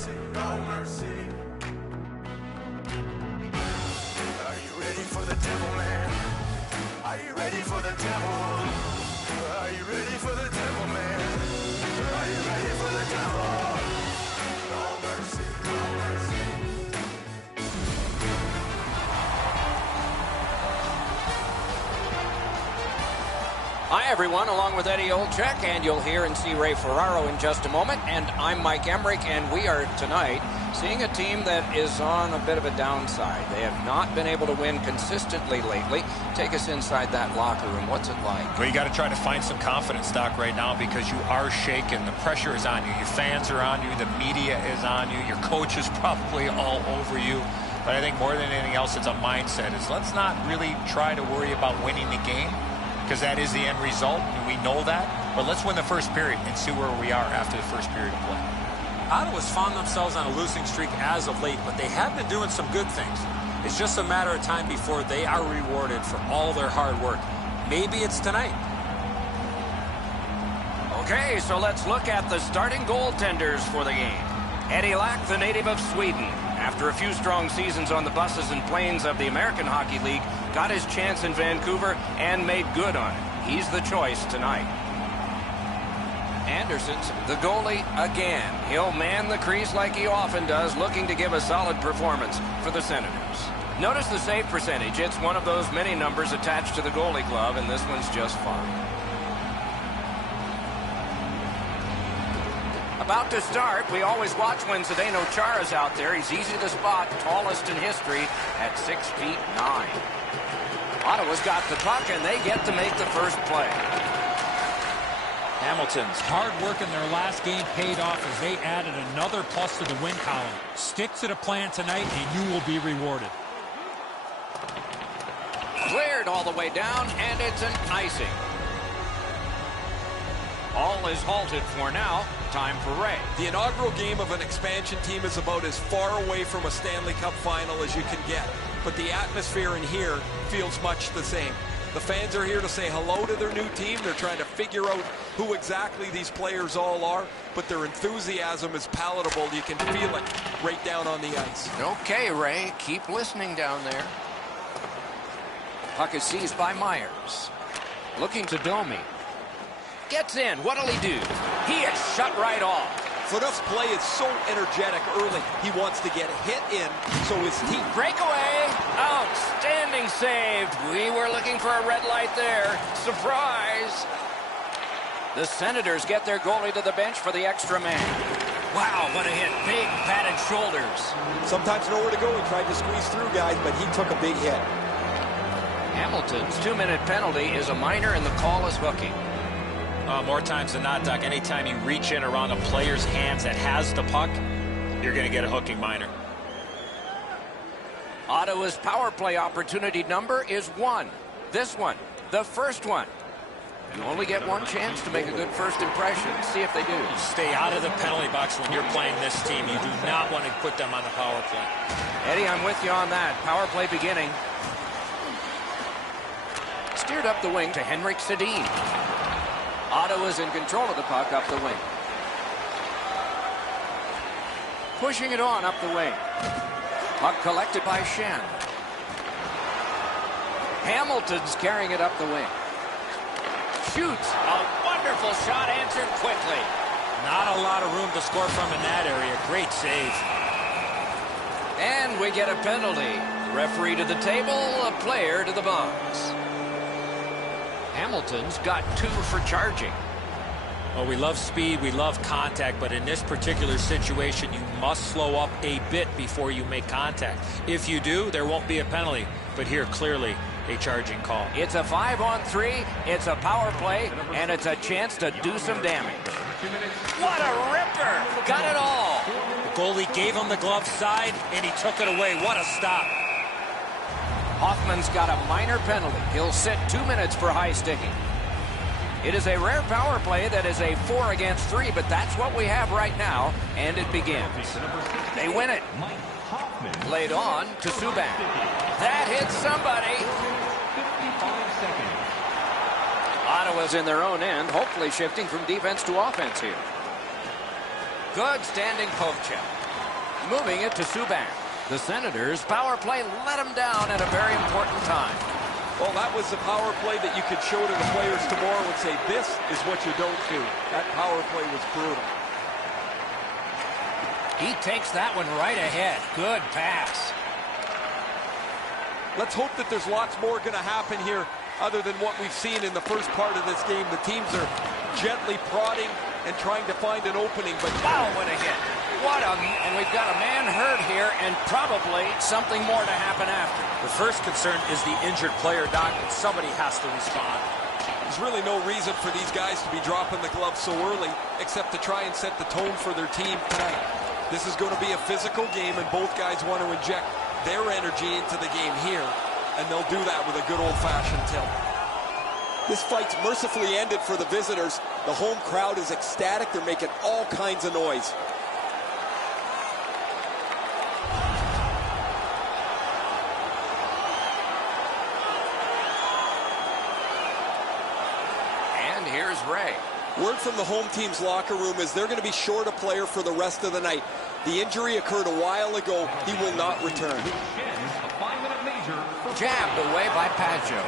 mercy, no mercy. Are you ready for the devil, man? Are you ready for the devil? Are you ready for the devil, man? Are you ready for the devil? No mercy, no mercy. Hi, everyone, along with Eddie Olczyk, and you'll hear and see Ray Ferraro in just a moment. And I'm Mike Emmerich, and we are tonight seeing a team that is on a bit of a downside. They have not been able to win consistently lately. Take us inside that locker room. What's it like? Well, you got to try to find some confidence, Doc, right now, because you are shaken. The pressure is on you. Your fans are on you. The media is on you. Your coach is probably all over you. But I think more than anything else, it's a mindset. Let's not really try to worry about winning the game, because that is the end result, and we know that. But let's win the first period and see where we are after the first period of play. Ottawa's found themselves on a losing streak as of late, but they have been doing some good things. It's just a matter of time before they are rewarded for all their hard work. Maybe it's tonight. Okay, so let's look at the starting goaltenders for the game. Eddie Lack, the native of Sweden, after a few strong seasons on the buses and planes of the American Hockey League, got his chance in Vancouver and made good on it. He's the choice tonight. Anderson's the goalie again. He'll man the crease like he often does, looking to give a solid performance for the Senators. Notice the save percentage. It's one of those many numbers attached to the goalie glove, and this one's just fine. About to start, we always watch when Zdeno Chara's out there. He's easy to spot, tallest in history at 6'9". Ottawa's got the puck, and they get to make the first play. Hamilton's hard work in their last game paid off as they added another plus to the win column. Stick to the plan tonight, and you will be rewarded. Cleared all the way down, and it's an icing. All is halted for now. Time for Ray. The inaugural game of an expansion team is about as far away from a Stanley Cup final as you can get. But the atmosphere in here feels much the same. The fans are here to say hello to their new team. They're trying to figure out who exactly these players all are, but their enthusiasm is palatable. You can feel it right down on the ice. Okay, Ray, keep listening down there. Puck is seized by Myers. Looking to Domi. Gets in. What'll he do? He is shut right off. Footoff's play is so energetic early. He wants to get hit in, so his team... Breakaway! Outstanding save. We were looking for a red light there. Surprise! The Senators get their goalie to the bench for the extra man. Wow, what a hit. Big, padded shoulders. Sometimes nowhere to go. He tried to squeeze through, guys, but he took a big hit. Hamilton's 2-minute penalty is a minor, and the call is hooking. More times than not, Doc, anytime you reach in around a player's hands that has the puck, you're going to get a hooking minor. Ottawa's power play opportunity number is 1. This one, the first one. You only get one chance to make a good first impression. See if they do. Stay out of the penalty box when you're playing this team. You do not want to put them on the power play. Eddie, I'm with you on that. Power play beginning. Steered up the wing to Henrik Sedin. Ottawa's in control of the puck up the wing. Pushing it on up the wing. Puck collected by Shen. Hamilton's carrying it up the wing. Shoots. A wonderful shot answered quickly. Not a lot of room to score from in that area. Great save. And we get a penalty. Referee to the table, a player to the box. Hamilton's got 2 for charging. Well, we love speed, we love contact, but in this particular situation, you must slow up a bit before you make contact. If you do, there won't be a penalty, but here, clearly, a charging call. It's a 5-on-3, it's a power play, and it's a chance to do some damage. What a ripper! Got it all! The goalie gave him the glove side, and he took it away. What a stop! Hoffman's got a minor penalty. He'll sit 2 minutes for high sticking. It is a rare power play that is a 4 against 3, but that's what we have right now, and it begins. They win it. Played on to Subban. That hits somebody. Ottawa's in their own end, hopefully shifting from defense to offense here. Good standing poke check. moving it to Subban. The Senators' power play let them down at a very important time. Well, that was the power play that you could show to the players tomorrow and say, this is what you don't do. That power play was brutal. He takes that one right ahead. Good pass. Let's hope that there's lots more going to happen here other than what we've seen in the first part of this game. The teams are gently prodding and trying to find an opening, but wow, what a hit. And we've got a man hurt here and probably something more to happen after. The first concern is the injured player, Doc, and somebody has to respond. There's really no reason for these guys to be dropping the gloves so early except to try and set the tone for their team tonight. This is going to be a physical game, and both guys want to inject their energy into the game here, and they'll do that with a good old-fashioned tilt. This fight's mercifully ended for the visitors. The home crowd is ecstatic. They're making all kinds of noise. And here's Ray. Word from the home team's locker room is they're going to be short a player for the rest of the night. The injury occurred a while ago. He will not return. Jabbed away by Paggio.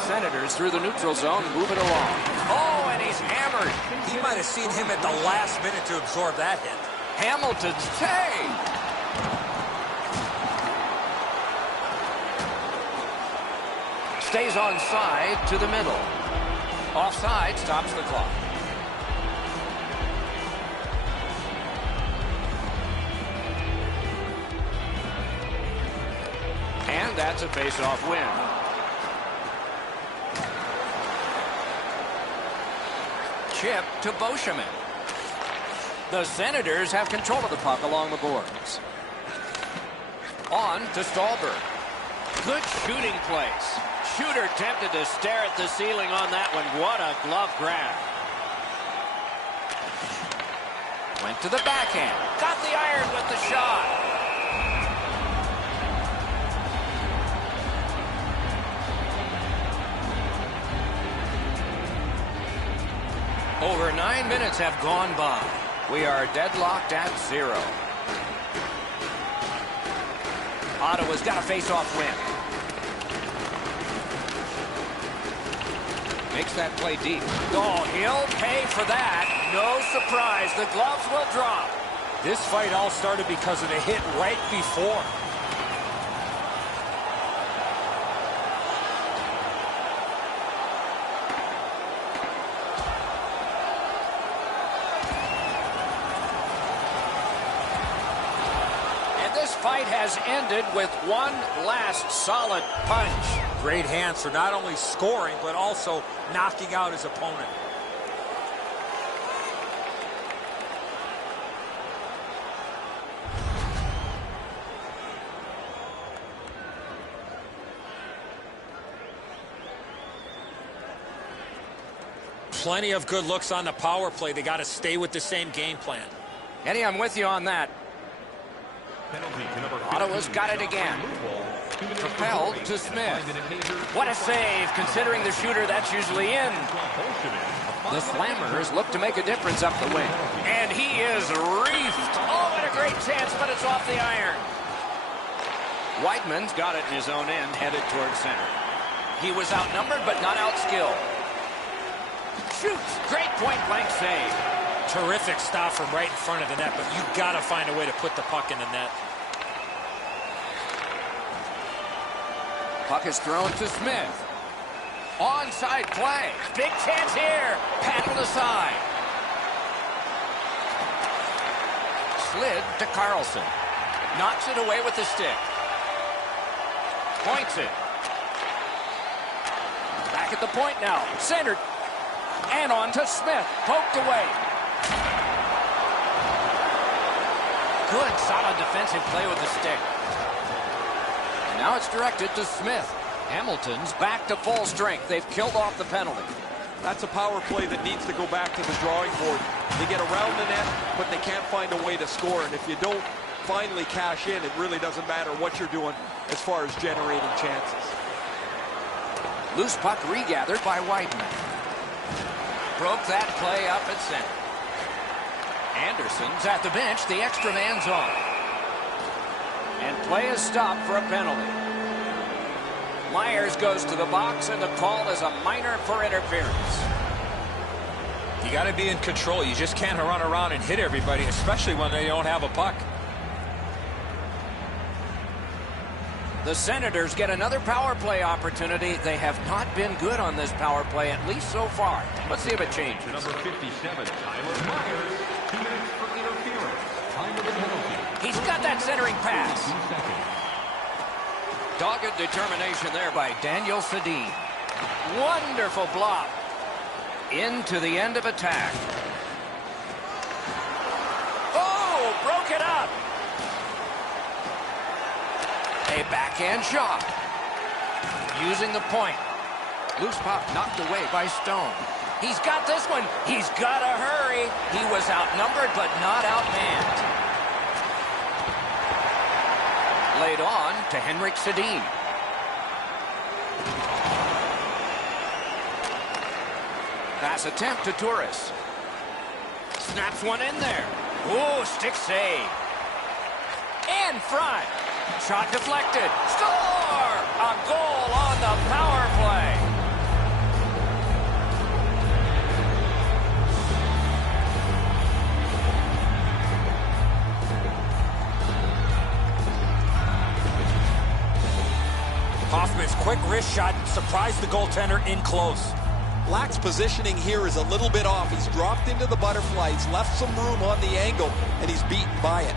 Senators through the neutral zone, move it along. Oh, and he's hammered. He might have seen him at the last minute to absorb that hit. Hamilton's save. Stays onside to the middle. Offside stops the clock. And that's a face-off win. Chip to Beauchemin. The Senators have control of the puck along the boards. On to Stallberg. Good shooting place. Shooter tempted to stare at the ceiling on that one. What a glove grab. Went to the backhand. Got the iron with the shot. Over 9 minutes have gone by. We are deadlocked at 0. Ottawa's got a face-off win. Makes that play deep. Oh, he'll pay for that. No surprise. The gloves will drop. This fight all started because of the hit right before. Fight has ended with one last solid punch. Great hands for not only scoring, but also knocking out his opponent. Plenty of good looks on the power play. They got to stay with the same game plan. Eddie, I'm with you on that. Ottawa's got it again. Propelled to Smith. What a save, considering the shooter that's usually in. The Slammers look to make a difference up the wing. And he is reefed. Oh, what a great chance, but it's off the iron. Weidman's got it in his own end, headed towards center. He was outnumbered, but not outskilled. Shoots. Great point-blank save. Terrific stop from right in front of the net, but you got to find a way to put the puck in the net. Puck is thrown to Smith. Onside play. Big chance here. Paddled aside. Slid to Carlson. Knocks it away with the stick. Points it. Back at the point now. Centered. And on to Smith. Poked away. Good, solid defensive play with the stick. And now it's directed to Smith. Hamilton's back to full strength. They've killed off the penalty. That's a power play that needs to go back to the drawing board. They get around the net, but they can't find a way to score. And if you don't finally cash in, it really doesn't matter what you're doing as far as generating chances. Loose puck regathered by Weidman. Broke that play up at center. Anderson's at the bench. The extra man's on. And play is stopped for a penalty. Myers goes to the box, and the call is a minor for interference. You got to be in control. You just can't run around and hit everybody, especially when they don't have a puck. The Senators get another power play opportunity. They have not been good on this power play, at least so far. Let's see if it changes. Number 57, Tyler Myers, 2 minutes for interference. Time of the penalty. He's got that centering pass. 2 seconds. Dogged determination there by Daniel Sedin. Wonderful block. Into the end of attack. Oh, broke it up. A backhand shot. Using the point. Loose puck knocked away by Stone. He's got this one. He's got to hurry. He was outnumbered but not outmanned. Laid on to Henrik Sedin. Pass attempt to Turris. Snaps one in there. Ooh, stick save. In front. Shot deflected. Score! A goal on the power play. Hoffman's quick wrist shot surprised the goaltender in close. Lack's positioning here is a little bit off. He's dropped into the butterfly. He's left some room on the angle, and he's beaten by it.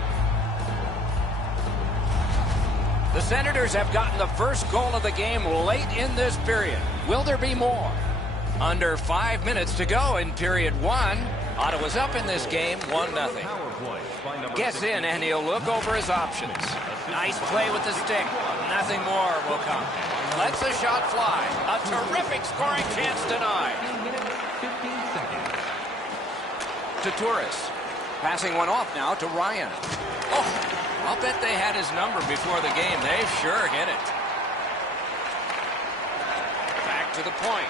The Senators have gotten the first goal of the game late in this period. Will there be more? Under 5 minutes to go in period 1. Ottawa's up in this game 1-0. Gets in, and he'll look over his options. Nice play with the stick. Nothing more will come. Lets the shot fly. A terrific scoring chance denied. 15 seconds. To Turris. Passing one off now to Ryan. Oh, I'll bet they had his number before the game. They sure hit it. Back to the point.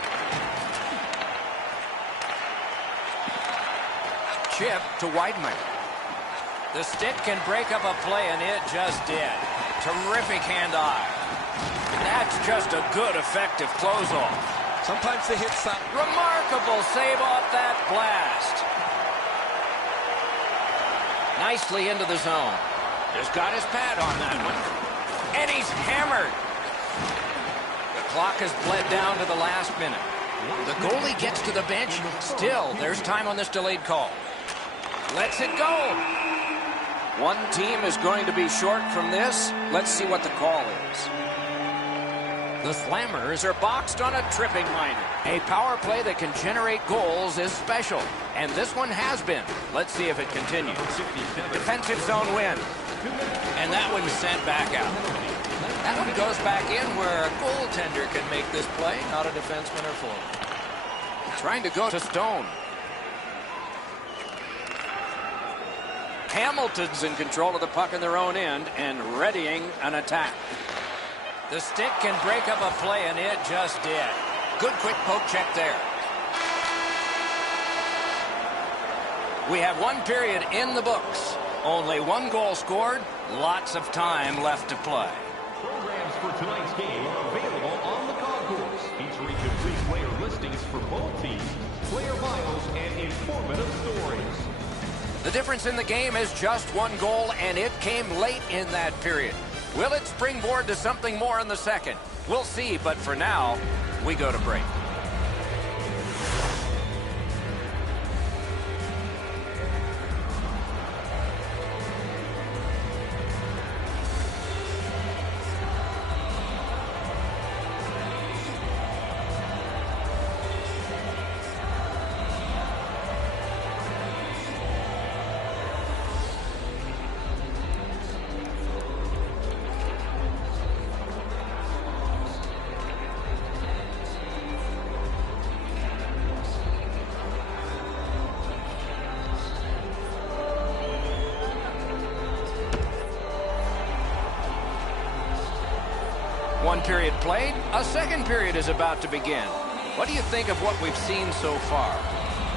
Chip to Weidman. The stick can break up a play, and it just did. Terrific hand-eye. That's just a good, effective close-off. Sometimes they hit something. Remarkable save off that blast. Nicely into the zone. Just got his pad on that one. And he's hammered. The clock has bled down to the last minute. The goalie gets to the bench. Still, there's time on this delayed call. Lets it go. One team is going to be short from this. Let's see what the call is. The Slammers are boxed on a tripping minor. A power play that can generate goals is special. And this one has been. Let's see if it continues. Defensive zone win. And that one's sent back out. That one goes back in where a goaltender can make this play, not a defenseman or forward. Trying to go to Stone. Hamilton's in control of the puck in their own end and readying an attack. The stick can break up a play, and it just did. Good quick poke check there. We have one period in the books. Only one goal scored. Lots of time left to play. Programs for tonight's game are available on the concourse, featuring complete player listings for both teams, player bios, and informative stories. The difference in the game is just one goal, and it came late in that period. Will it springboard to something more in the second? We'll see, but for now, we go to break. One period played, a second period is about to begin. What do you think of what we've seen so far?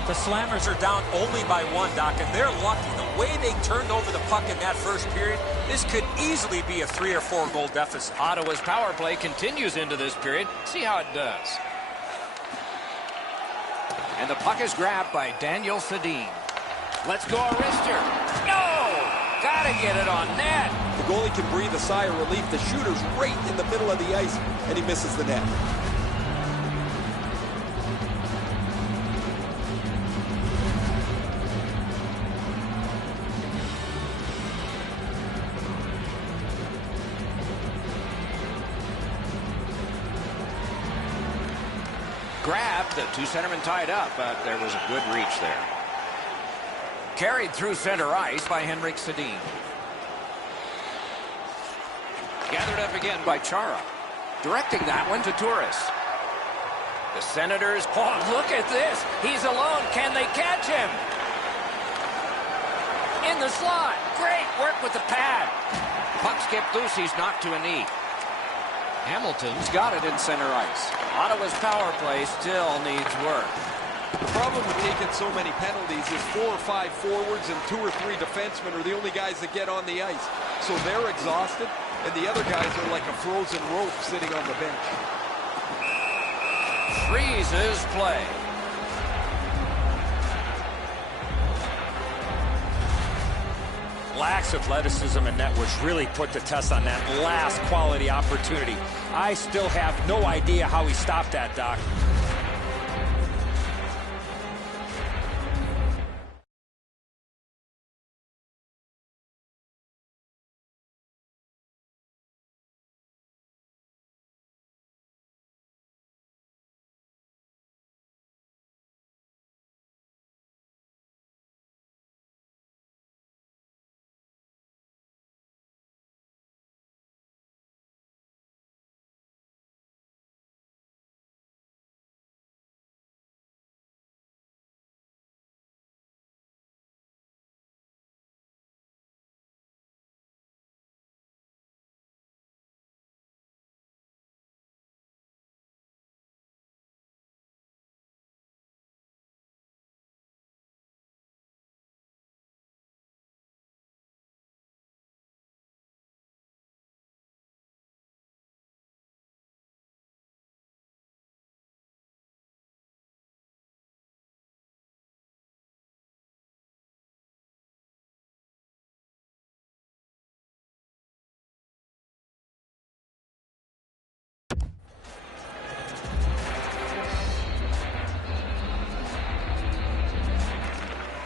The Slammers are down only by 1, Doc, and they're lucky. The way they turned over the puck in that first period, this could easily be a 3 or 4 goal deficit. Ottawa's power play continues into this period. See how it does. And the puck is grabbed by Daniel Sedin. Let's go, a wrister. No! Gotta get it on net. The goalie can breathe a sigh of relief. The shooter's right in the middle of the ice, and he misses the net. Grabbed, the two centermen tied up, but there was a good reach there. Carried through center ice by Henrik Sedin. Gathered up again by Chara. Directing that one to Turris. The Senators, oh, look at this. He's alone. Can they catch him? In the slot. Great work with the pad. Puck skipped loose. He's knocked to a knee. Hamilton's got it in center ice. Ottawa's power play still needs work. The problem with taking so many penalties is 4 or 5 forwards and 2 or 3 defensemen are the only guys that get on the ice. So they're exhausted, and the other guys are like a frozen rope sitting on the bench. Freezes play. Lax athleticism in net, which really put the test on that last quality opportunity. I still have no idea how he stopped that, Doc.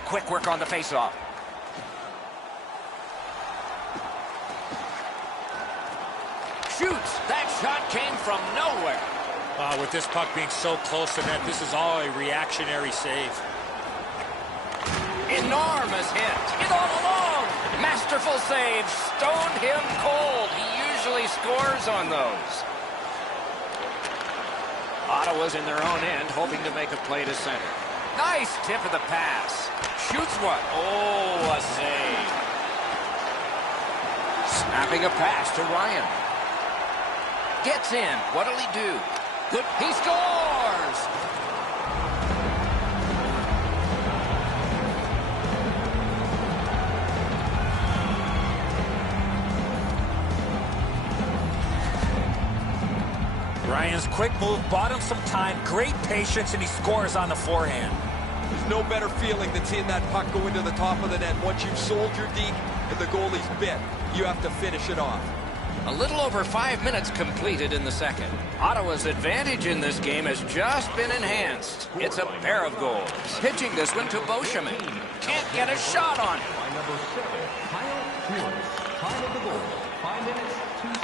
Quick work on the faceoff. Shoots. That shot came from nowhere. With this puck being so close to net, this is all a reactionary save. Enormous hit. It's all alone. Masterful save. Stoned him cold. He usually scores on those. Ottawa's in their own end, hoping to make a play to center. Nice tip of the pass. Shoots one. Oh, a save. Snapping a pass to Ryan. Gets in. What'll he do? Good. He scores! Ryan's quick move bought him some time, great patience, and he scores on the forehand. There's no better feeling than seeing that puck go into the top of the net. Once you've sold your deke and the goalie's bit, you have to finish it off. A little over 5 minutes completed in the second. Ottawa's advantage in this game has just been enhanced. It's a pair of goals. Pitching this one to Beauchemin. Can't get a shot on it.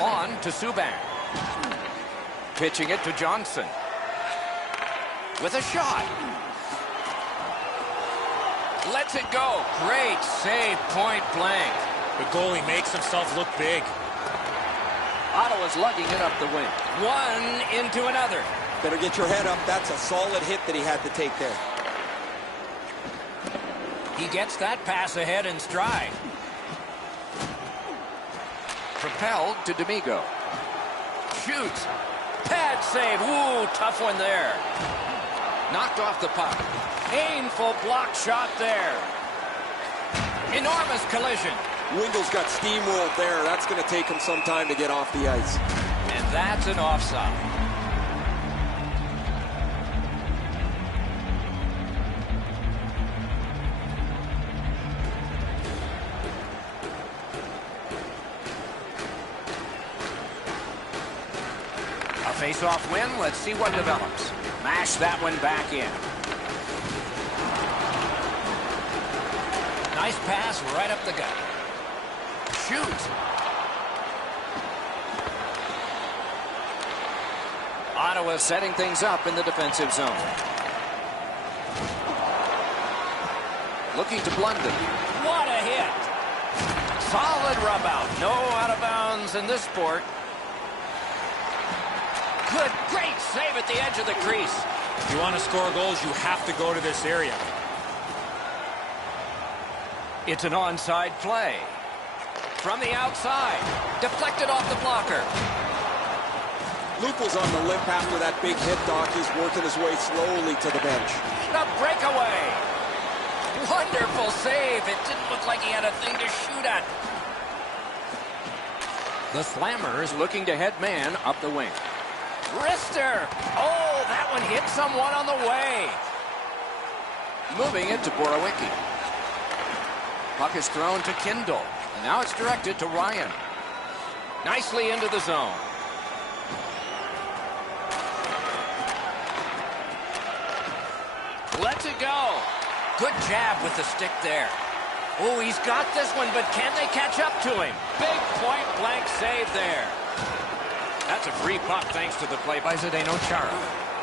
On to Subban. Pitching it to Johnson. With a shot. Lets it go. Great save, point blank. The goalie makes himself look big. Ottawa's lugging it up the wing. One into another. Better get your head up. That's a solid hit that he had to take there. He gets that pass ahead in stride. Propelled to D'Amigo. Shoots. Pad save. Ooh, tough one there. Knocked off the puck. Painful block shot there. Enormous collision. Wingle's got steamrolled there. That's going to take him some time to get off the ice. And that's an offside. A face-off win. Let's see what develops. Mash that one back in. Nice pass right up the gut. Shoot. Ottawa setting things up in the defensive zone. Looking to Blunden. What a hit. Solid rub out. No out of bounds in this sport. Good, great save at the edge of the crease. If you want to score goals, you have to go to this area. It's an onside play. From the outside. Deflected off the blocker. Lupul's on the limp after that big hit, Doc. He's working his way slowly to the bench. The breakaway. Wonderful save. It didn't look like he had a thing to shoot at. The Slammers looking to head man up the wing. Wrister. Oh, that one hit someone on the way. Moving it to Borowicki. Puck is thrown to Kindle. And now it's directed to Ryan. Nicely into the zone. Lets it go. Good jab with the stick there. Oh, he's got this one, but can they catch up to him? Big point-blank save there. That's a free puck thanks to the play by Zdeno Chara.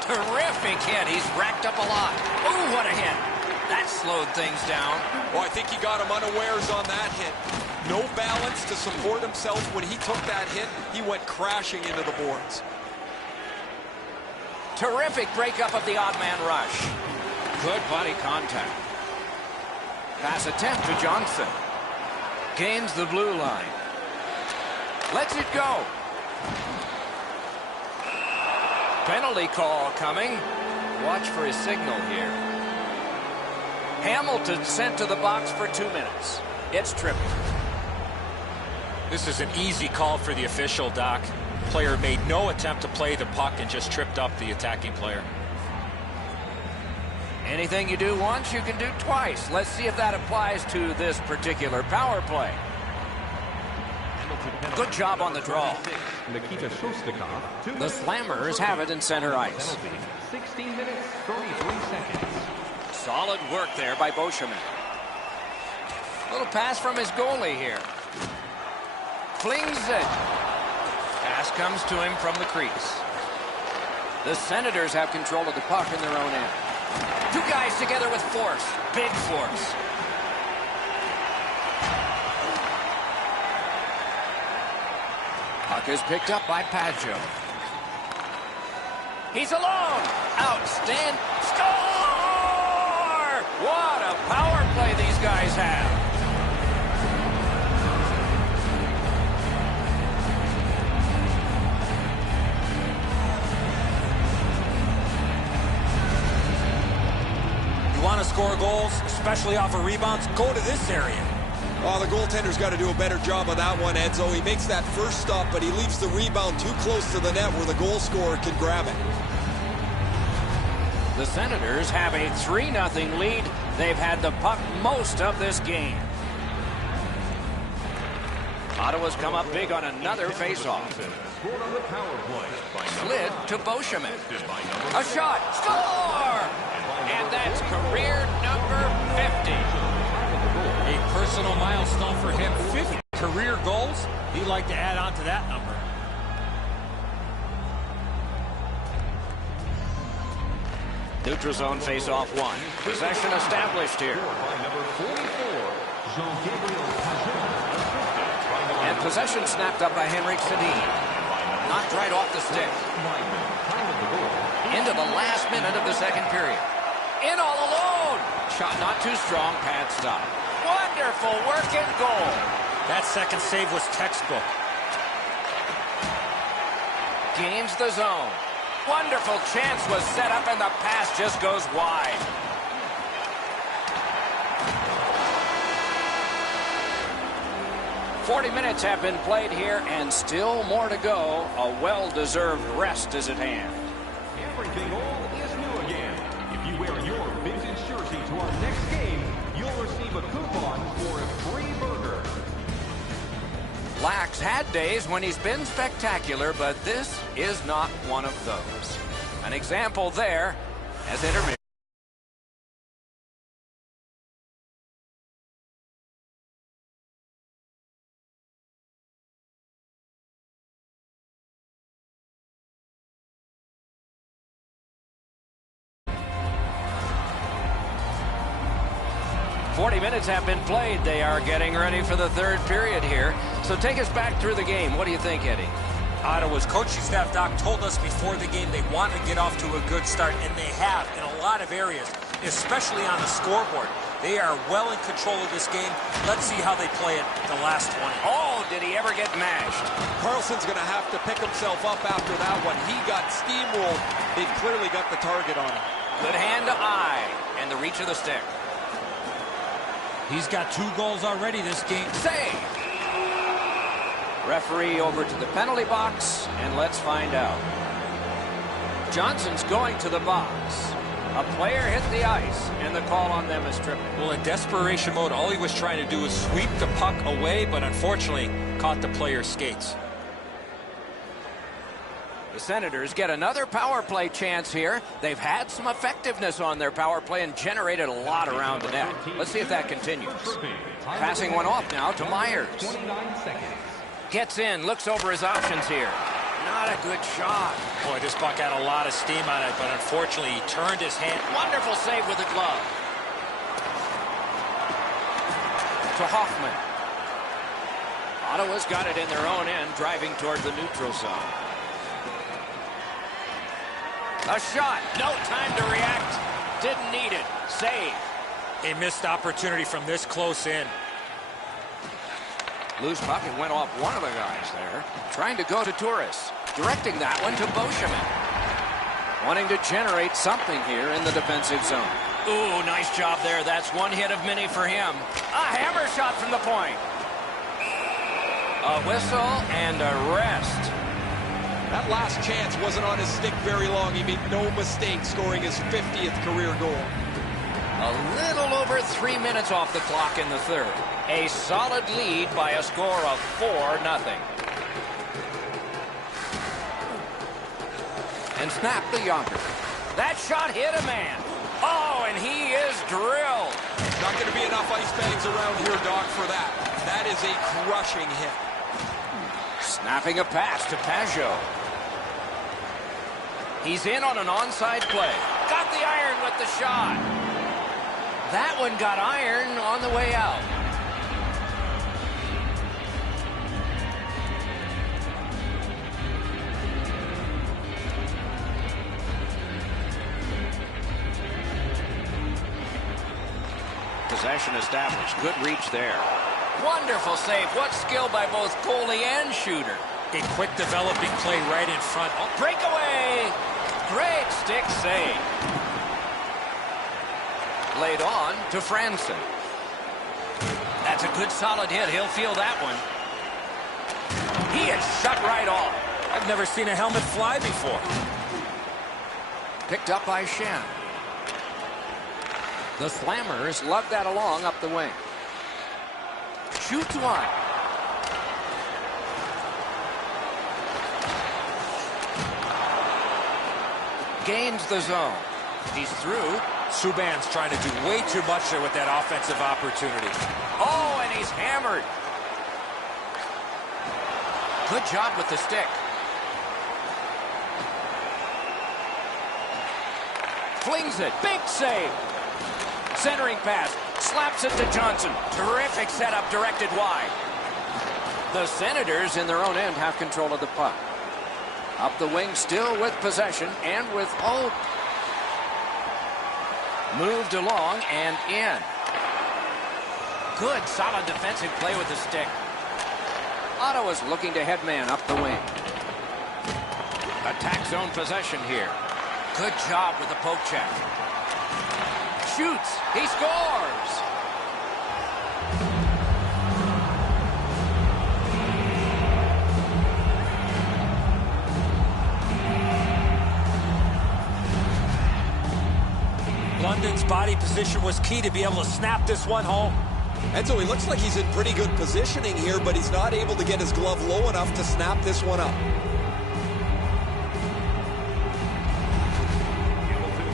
Terrific hit. He's racked up a lot. Oh, what a hit. That slowed things down. Well, I think he got him unawares on that hit. No balance to support himself. When he took that hit, he went crashing into the boards. Terrific breakup of the odd man rush. Good body contact. Pass attempt to Johnson. Gains the blue line. Lets it go. Penalty call coming. Watch for his signal here. Hamilton sent to the box for 2 minutes. It's tripping. This is an easy call for the official, Doc. Player made no attempt to play the puck and just tripped up the attacking player. Anything you do once, you can do twice. Let's see if that applies to this particular power play. Good job on the draw. The Slammers have it in center ice. 16 minutes, 33 seconds. Solid work there by Beauchemin. Little pass from his goalie here. Flings it. Pass comes to him from the crease. The Senators have control of the puck in their own end. Two guys together with force. Big force. Puck is picked up by Paggio. He's alone. Outstanding. Score! What a power play these guys have. You want to score goals, especially off of rebounds, go to this area. Oh, the goaltender's got to do a better job of that one, Edzo. He makes that first stop, but he leaves the rebound too close to the net where the goal scorer can grab it. The Senators have a 3-0 lead. They've had the puck most of this game. Ottawa's come up big on another faceoff. Slid to Beauchemin. A shot. Score! And that's career number 50. A personal milestone for him. 50 career goals. He'd like to add on to that number. Neutral zone face-off one. Possession established here. And possession snapped up by Henrik Sedin. Knocked right off the stick. Into the last minute of the second period. In all alone. Shot not too strong. Pad stop. Wonderful work and goal. That second save was textbook. Gains the zone. Wonderful chance was set up and the pass just goes wide. 40 minutes have been played here, and still more to go. A well-deserved rest is at hand. Everything all is new again. If you wear your vintage jersey to our next game, you'll receive a coupon for a free burger. Lax had days when he's been spectacular, but this is not one of those. An example there as intermission. Minutes have been played. They are getting ready for the third period here. So take us back through the game. What do you think, Eddie? Ottawa's coaching staff, Doc, told us before the game they want to get off to a good start, and they have in a lot of areas, especially on the scoreboard. They are well in control of this game. Let's see how they play it the last 20. Oh, did he ever get mashed? Carlson's going to have to pick himself up after that one. He got steamrolled. They've clearly got the target on him. Good hand to eye, and the reach of the stick. He's got 2 goals already this game. Save! Referee over to the penalty box, and let's find out. Johnson's going to the box. A player hit the ice, and the call on them is tripping. Well, in desperation mode, all he was trying to do was sweep the puck away, but unfortunately caught the player's skates. The Senators get another power play chance here. They've had some effectiveness on their power play and generated a lot around the net. Let's see if that continues. Passing one off now to Myers. Gets in, looks over his options here. Not a good shot. Boy, this puck had a lot of steam on it, but unfortunately he turned his hand. Wonderful save with the glove. To Hoffman. Ottawa's got it in their own end, driving toward the neutral zone. A shot. No time to react. Didn't need it. Save. A missed opportunity from this close in. Loose puck. It went off one of the guys there. Trying to go to Turris. Directing that one to Beauchemin. Wanting to generate something here in the defensive zone. Ooh, nice job there. That's one hit of many for him. A hammer shot from the point. A whistle and a rest. That last chance wasn't on his stick very long. He made no mistake scoring his 50th career goal. A little over 3 minutes off the clock in the third. A solid lead by a score of 4-0. And snap the Yonker. That shot hit a man. Oh, and he is drilled. Not going to be enough ice bags around here, Doc, for that. That is a crushing hit. Snapping a pass to Pajot. He's in on an onside play. Got the iron with the shot. That one got iron on the way out. Possession established. Good reach there. Wonderful save. What skill by both goalie and shooter. A quick developing play right in front. Oh, breakaway. Great stick save. Laid on to Franson. That's a good solid hit. He'll feel that one. He is shut right off. I've never seen a helmet fly before. Picked up by Shen. The Slammers lug that along up the wing. Shoots one. Gains the zone. He's through. Subban's trying to do way too much there with that offensive opportunity. Oh, and he's hammered. Good job with the stick. Flings it. Big save. Centering pass. Slaps it to Johnson. Terrific setup directed wide. The Senators in their own end have control of the puck. Up the wing still with possession and with hope. Moved along and in. Good solid defensive play with the stick. Ottawa's looking to headman up the wing. Attack zone possession here. Good job with the poke check. Shoots. He scores. London's body position was key to be able to snap this one home. And so he looks like he's in pretty good positioning here, but he's not able to get his glove low enough to snap this one up.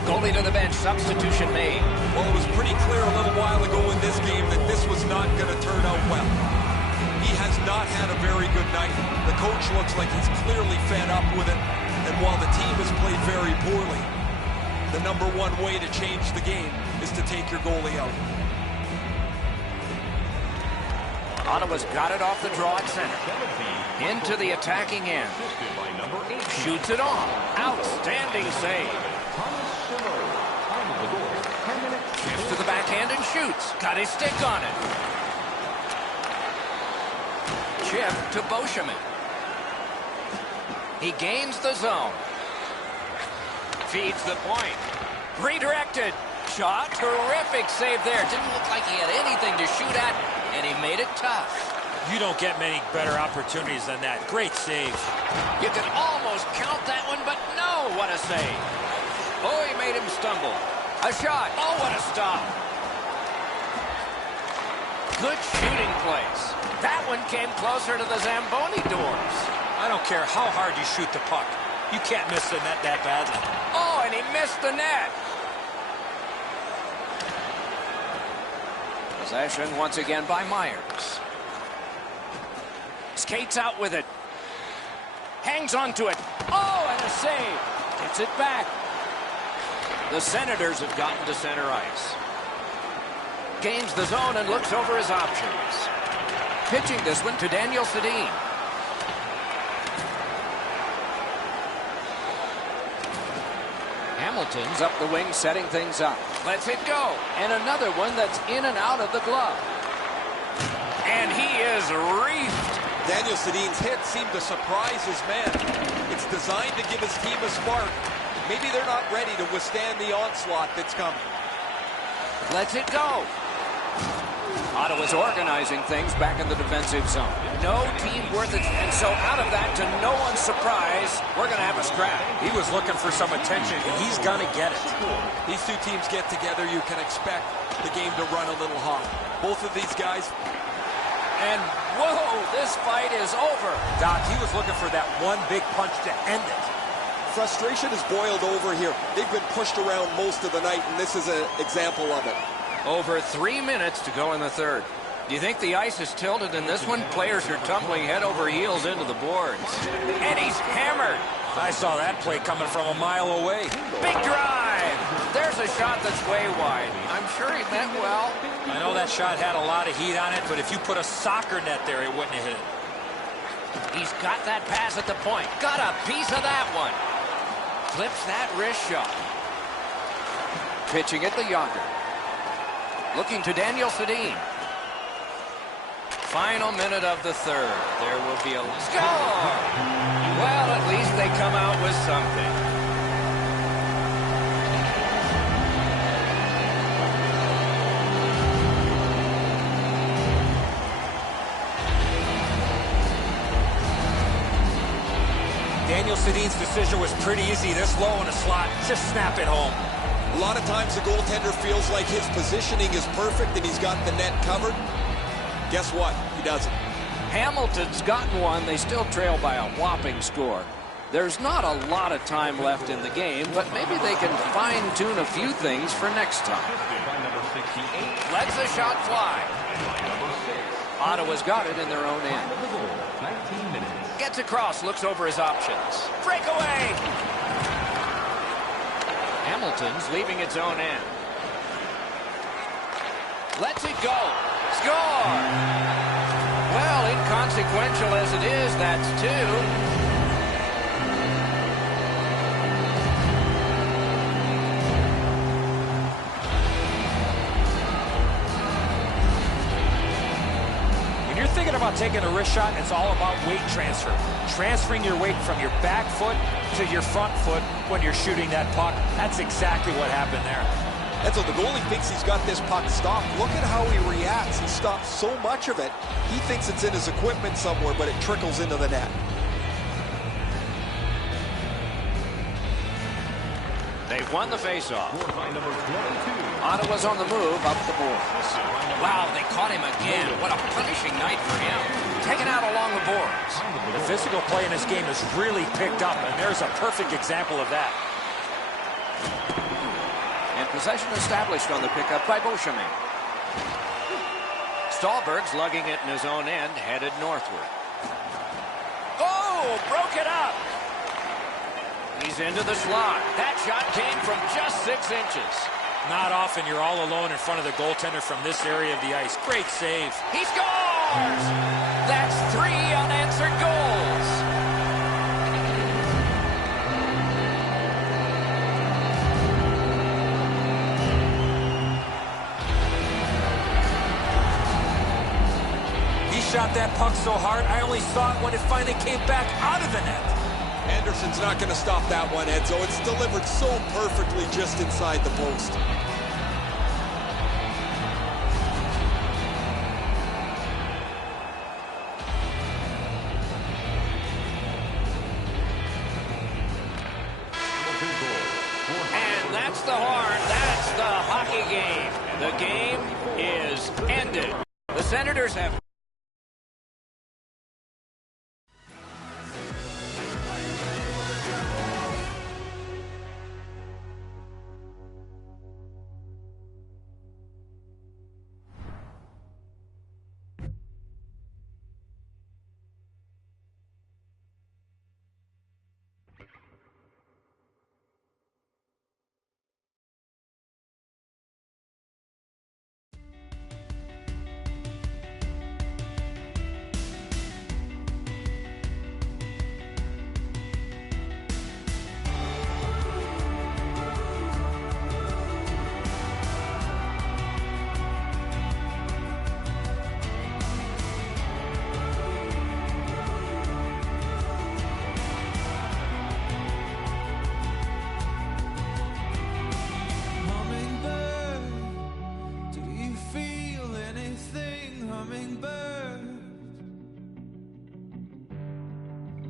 Goalie to the bench, substitution made. Well, it was pretty clear a little while ago in this game that this was not going to turn out well. He has not had a very good night. The coach looks like he's clearly fed up with it. And while the team has played very poorly, the number one way to change the game is to take your goalie out. Ottawa's got it off the draw at center. Into the attacking end. Shoots it off. Outstanding save. Shifts to the backhand and shoots. Got his stick on it. Chip to Beauchemin. He gains the zone. Feeds the point. Redirected. Shot. Terrific save there. Didn't look like he had anything to shoot at, and he made it tough. You don't get many better opportunities than that. Great save. You could almost count that one, but no, what a save. Oh, he made him stumble. A shot. Oh, what a stop. Good shooting place. That one came closer to the Zamboni doors. I don't care how hard you shoot the puck. You can't miss the net that badly. Oh, and he missed the net. Possession once again by Myers. Skates out with it. Hangs onto it. Oh, and a save. Gets it back. The Senators have gotten to center ice. Gains the zone and looks over his options. Pitching this one to Daniel Sedin. Hamilton's up the wing, setting things up. Lets it go. And another one that's in and out of the glove. And he is reefed. Daniel Sedin's hit seemed to surprise his men. It's designed to give his team a spark. Maybe they're not ready to withstand the onslaught that's coming. Lets it go. Ottawa's organizing things back in the defensive zone. No team worth it. And so out of that, to no one's surprise, we're going to have a scrap. He was looking for some attention, and he's going to get it. These two teams get together, you can expect the game to run a little hot. Both of these guys. And whoa, this fight is over. Doc, he was looking for that one big punch to end it. Frustration has boiled over here. They've been pushed around most of the night, and this is an example of it. Over 3 minutes to go in the third. Do you think the ice is tilted in this one? Players are tumbling head over heels into the boards. And he's hammered. I saw that play coming from a mile away. Big drive. There's a shot that's way wide. I'm sure he meant well. I know that shot had a lot of heat on it, but if you put a soccer net there, it wouldn't have hit it. He's got that pass at the point. Got a piece of that one. Clips that wrist shot. Pitching it to Yager. Looking to Daniel Sedin. Final minute of the third. There will be a score. Well, at least they come out with something. Daniel Sedin's decision was pretty easy. This low in a slot, just snap it home. A lot of times the goaltender feels like his positioning is perfect and he's got the net covered. Guess what? He doesn't. Hamilton's gotten one. They still trail by a whopping score. There's not a lot of time left in the game, but maybe they can fine-tune a few things for next time. Lets the shot fly. Ottawa's got it in their own end. Gets across, looks over his options. Breakaway! Hamilton's leaving its own end. Lets it go. Score! Well, inconsequential as it is, that's two. When you're thinking about taking a wrist shot, it's all about weight transfer. Transferring your weight from your back foot to your front foot when you're shooting that puck. That's exactly what happened there. And so the goalie thinks he's got this puck stopped. Look at how he reacts. He stops so much of it. He thinks it's in his equipment somewhere, but it trickles into the net. They've won the faceoff. By number 22. Ottawa's on the move up the boards. Wow, they caught him again. What a punishing night for him. Taken out along the boards. The physical play in this game has really picked up, and there's a perfect example of that. And possession established on the pickup by Beauchemin. Stallberg's lugging it in his own end, headed northward. Oh, broke it up. He's into the slot. That shot came from just 6 inches. Not often you're all alone in front of the goaltender from this area of the ice. Great save. He scores! That's 3 unanswered goals. He shot that puck so hard, I only saw it when it finally came back out of the net. Anderson's not going to stop that one, Edzo. It's delivered so perfectly just inside the post. And that's the horn. That's the hockey game. The game is ended. The Senators have...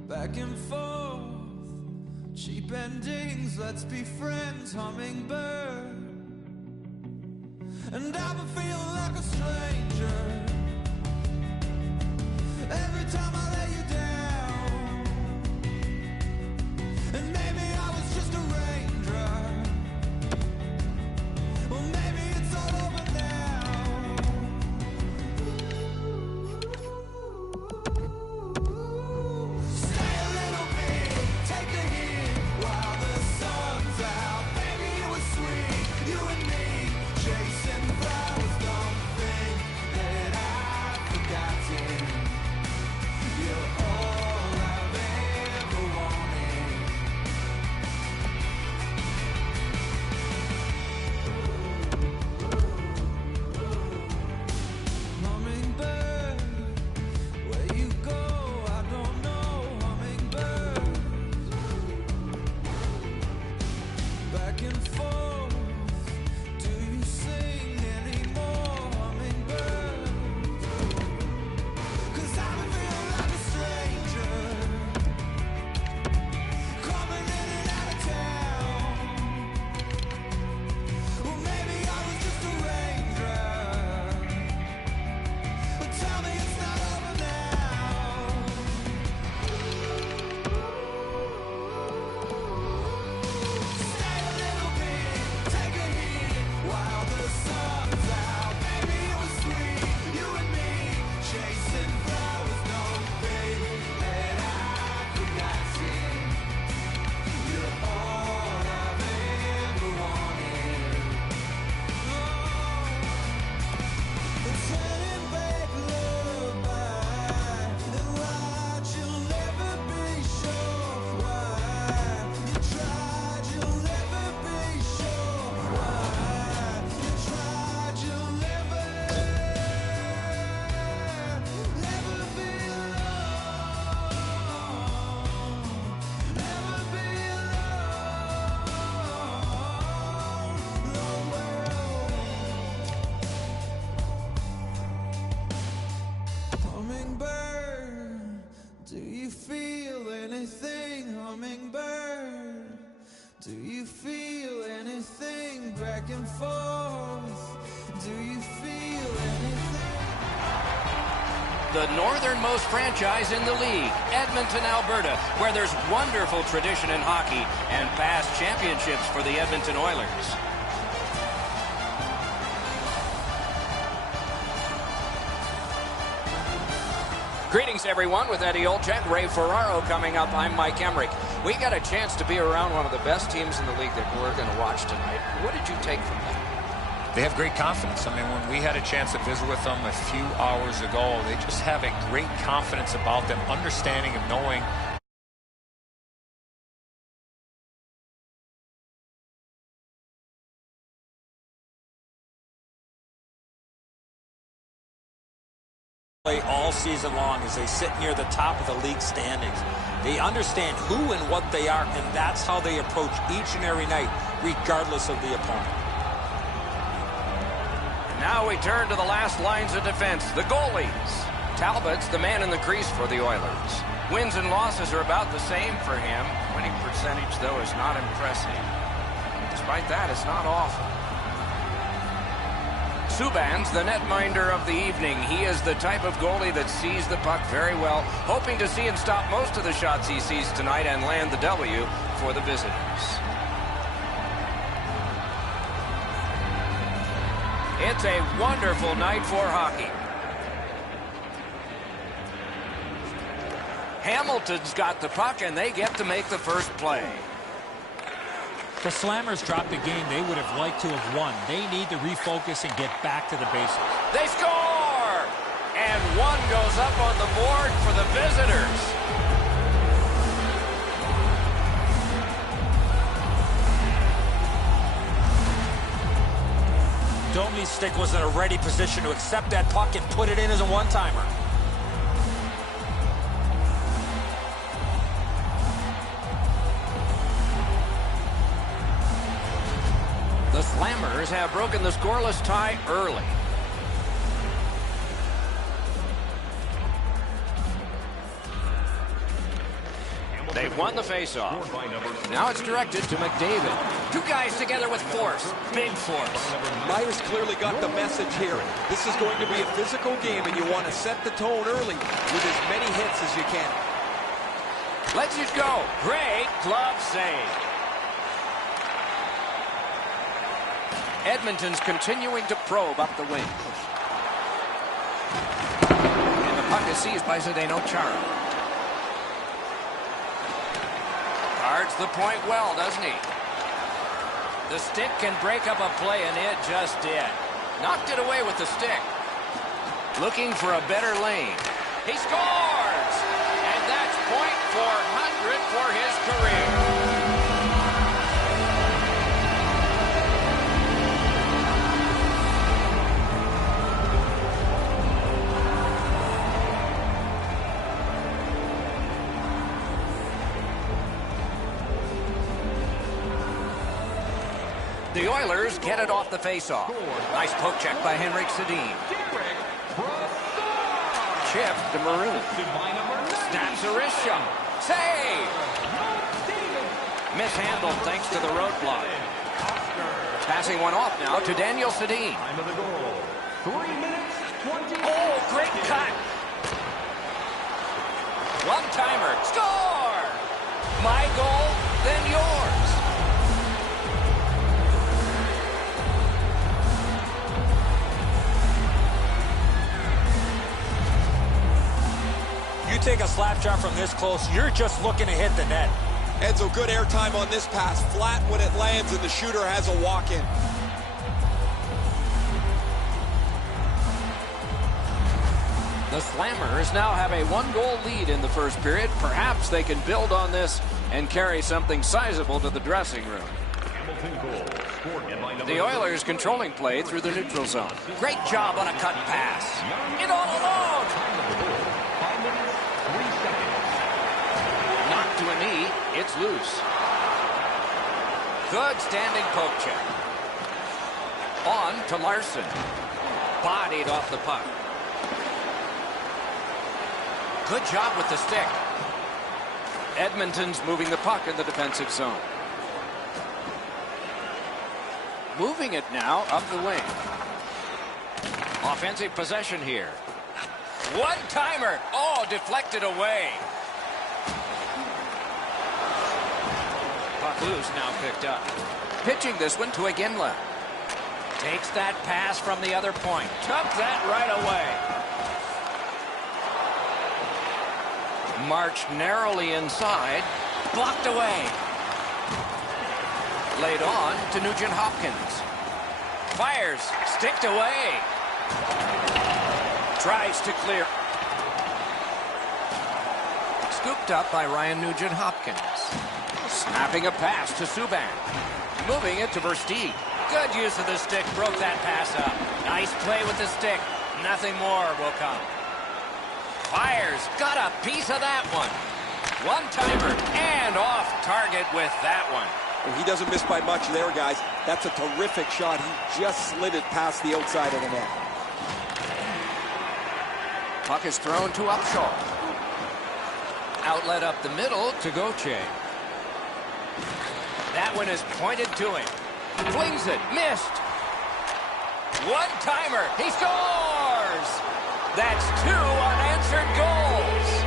Back and forth, cheap endings, let's be friends, hummingbird. And I've been feeling like a stranger every time I lay you down. And maybe I was just a raindrop. Well, maybe it's all over now. Stay a little bit, take a hit while the sun's out. Baby, it was sweet, you and me chasing flowers. Don't think that I've forgotten. You're all I've ever wanted. Hummingbird, where you go, I don't know. Hummingbird, back and forth, do you sing anymore? Hummingbird, 'cause I've been feeling like a stranger, coming in and out of town. Well, maybe I was just a raindrop, but tell me it's not over now. Stay a little bit, take a hit while the sun's out. Baby, it was sweet, you and me chasing flowers. Don't think that I've forgotten. You're all I've ever wanted. Turning back lullaby, and watch, you'll never be sure why. You tried, you'll never be sure why. You tried, you'll never be alone. Never be alone. Hummingbird, do you feel anything? Hummingbird, do you feel back and forth. Do you feel anything? The northernmost franchise in the league, Edmonton, Alberta, where there's wonderful tradition in hockey and past championships for the Edmonton Oilers. Greetings, everyone, with Eddie Olczyk, Ray Ferraro coming up. I'm Mike Emmerich. We got a chance to be around one of the best teams in the league that we're going to watch tonight. What did you take from that? They have great confidence. I mean, when we had a chance to visit with them a few hours ago, they just have a great confidence about them, understanding of knowing all season long as they sit near the top of the league standings. They understand who and what they are, and that's how they approach each and every night, regardless of the opponent. Now we turn to the last lines of defense, the goalies. Talbot's the man in the crease for the Oilers. Wins and losses are about the same for him. Winning percentage, though, is not impressive. Despite that, it's not awful. Subban's the netminder of the evening. He is the type of goalie that sees the puck very well, hoping to see him stop most of the shots he sees tonight and land the W for the visitors. It's a wonderful night for hockey. Hamilton's got the puck, and they get to make the first play. The Slammers dropped a game they would have liked to have won. They need to refocus and get back to the basics. They score! And one goes up on the board for the visitors. Domi's stick was in a ready position to accept that puck and put it in as a one-timer. The Slammers have broken the scoreless tie early. They've won the faceoff. Now it's directed to McDavid. Two guys together with force. Big force. Myers clearly got the message here. This is going to be a physical game, and you want to set the tone early with as many hits as you can. Let's it go. Great glove save. Edmonton's continuing to probe up the wing. And the puck is seized by Zdeno Chara. Guards the point well, doesn't he? The stick can break up a play, and it just did. Knocked it away with the stick. Looking for a better lane. He scores! And that's .400 for his career. The Oilers get it off the faceoff. Nice poke check by Henrik Sedin. Chip to Maroon. Snaps a wrist shot. Save! Mishandled thanks to the roadblock. Passing one off now to Daniel Sedin. Oh, great cut! One-timer. Score! My goal, then yours. You take a slap shot from this close, you're just looking to hit the net. Enzo, good airtime on this pass. Flat when it lands, and the shooter has a walk-in. The Slammers now have a one-goal lead in the first period. Perhaps they can build on this and carry something sizable to the dressing room. The Oilers controlling play through the neutral zone. Great job on a cut pass. In all alone. Knocked to a knee. It's loose. Good standing poke check. On to Larson. Bodied off the puck. Good job with the stick. Edmonton's moving the puck in the defensive zone. Moving it now up the wing. Offensive possession here. One-timer. Oh, deflected away. Puck loose, now picked up. Pitching this one to Iginla. Takes that pass from the other point. Took that right away. Marched narrowly inside. Blocked away. Laid on to Nugent Hopkins. Fires. Sticked away. Tries to clear. Scooped up by Ryan Nugent Hopkins. Snapping a pass to Subban. Moving it to Versteeg. Good use of the stick. Broke that pass up. Nice play with the stick. Nothing more will come. Fires. Got a piece of that one. One-timer. And off target with that one. He doesn't miss by much there, guys. That's a terrific shot. He just slid it past the outside of the net. Puck is thrown to Upshaw. Outlet up the middle to Gauthier. That one is pointed to him. Flings it. Missed. One-timer. He scores! That's 2 unanswered goals.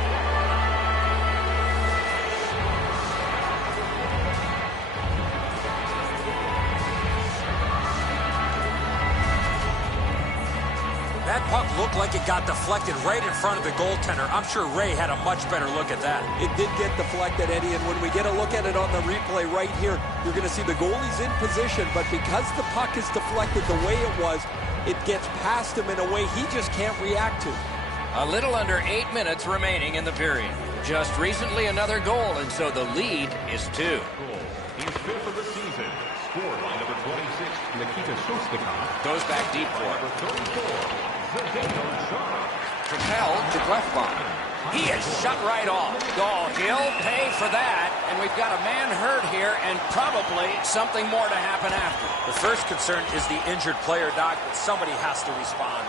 That puck looked like it got deflected right in front of the goaltender. I'm sure Ray had a much better look at that. It did get deflected, Eddie, and when we get a look at it on the replay right here, you're going to see the goalie's in position, but because the puck is deflected the way it was, it gets past him in a way he just can't react to. A little under 8 minutes remaining in the period. Just recently another goal, and so the lead is 2. He's fifth of the season. Scored by number 26, Nikita Shostakovich. Goes back deep for it. Number 34, Zdeno Chara. Propelled to Glefbom. He is shut right off. Oh, he'll pay for that. And we've got a man hurt here and probably something more to happen after. The first concern is the injured player, Doc, but somebody has to respond.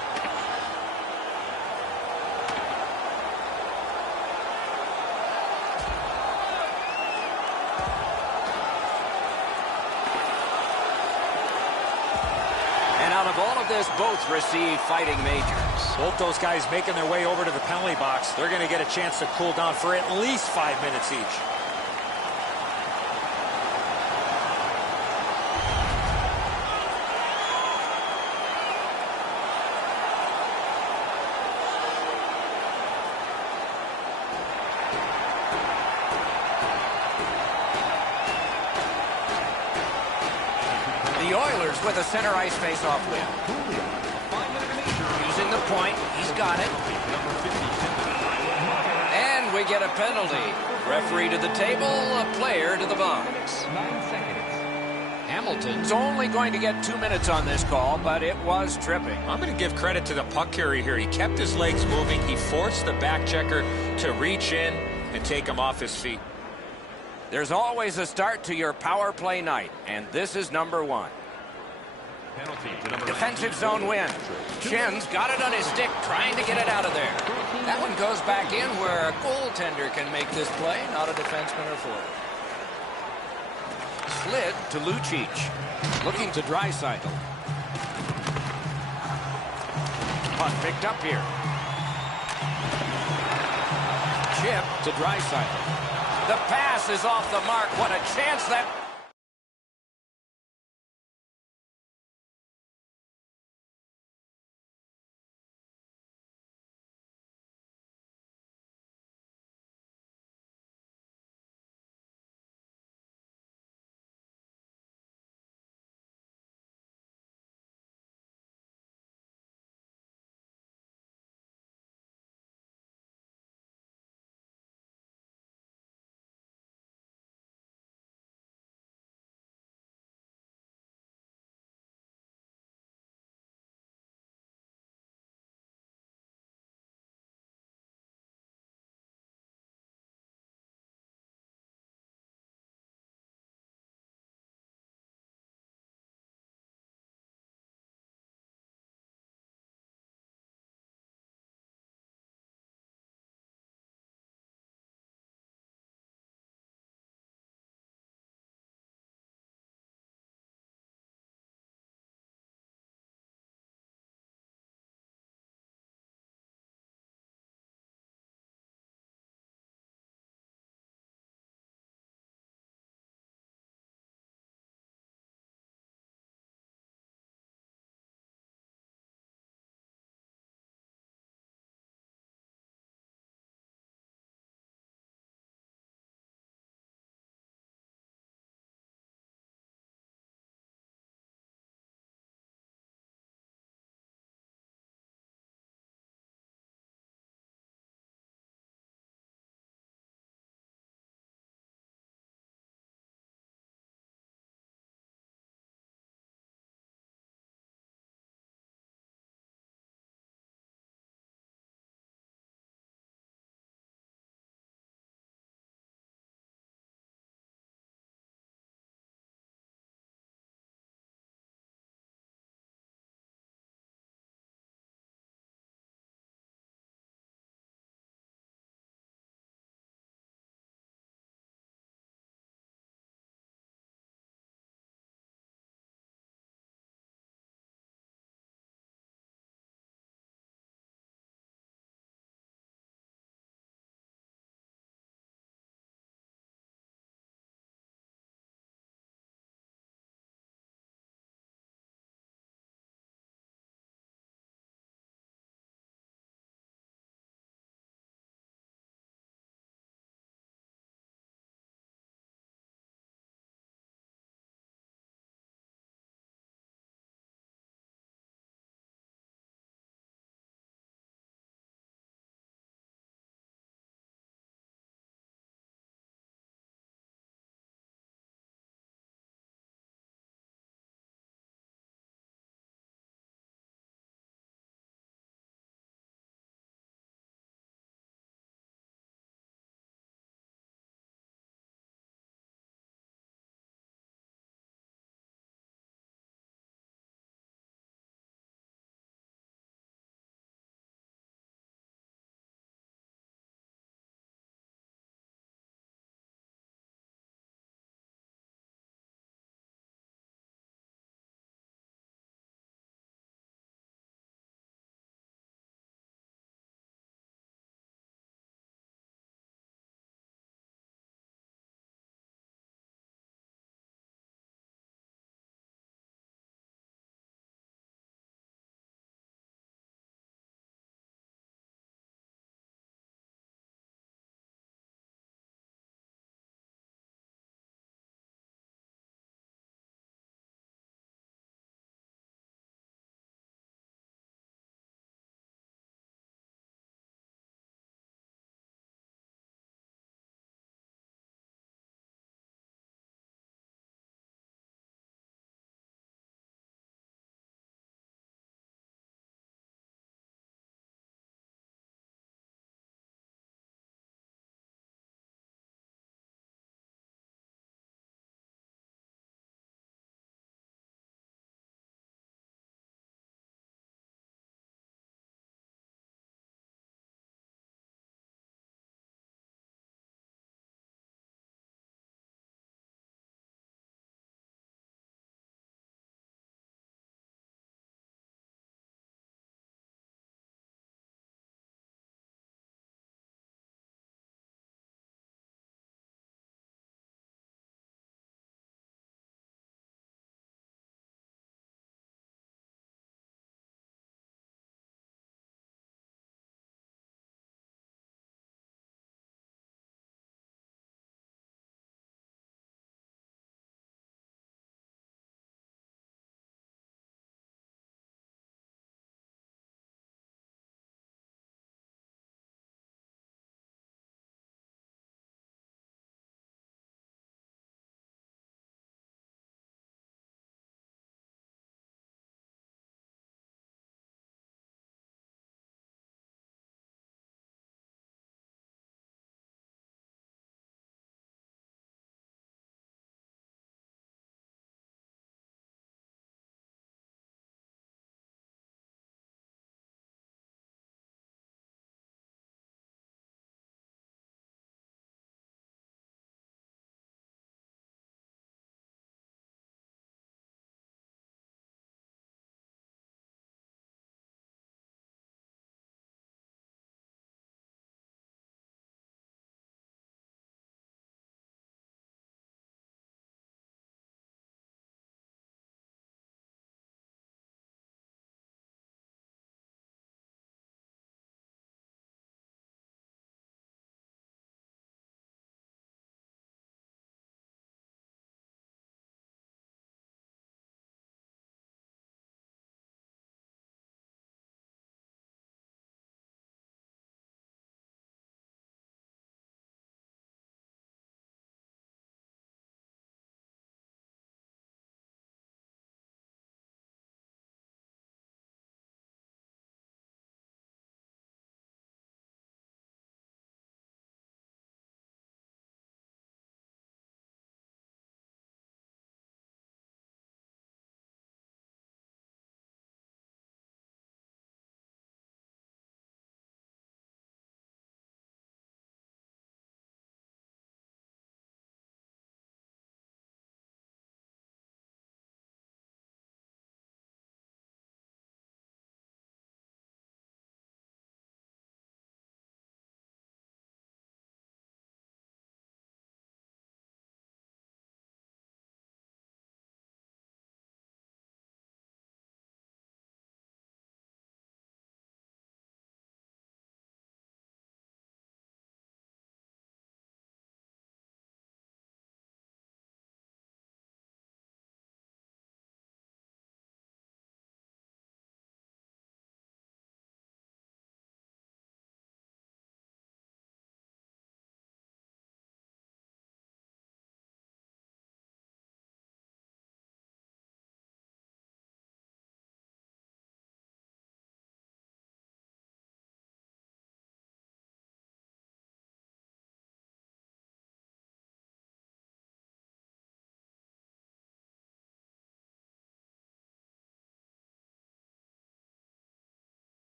Of all of this, both receive fighting majors. Both those guys making their way over to the penalty box. They're going to get a chance to cool down for at least 5 minutes each. The Oilers with a center ice face-off win. Using the point. He's got it. And we get a penalty. Referee to the table, a player to the box. 9 seconds. Hamilton's only going to get 2 minutes on this call, but it was tripping. I'm going to give credit to the puck carrier here. He kept his legs moving. He forced the back checker to reach in and take him off his feet. There's always a start to your power play night, and this is number 1. Penalty to number Defensive zone win. Schen's got it on his stick, trying to get it out of there. That one goes back in where a goaltender can make this play, not a defenseman or forward. Slid to Lucic. Looking to Draisaitl. Puck picked up here. Chip to Draisaitl. The pass is off the mark. What a chance that...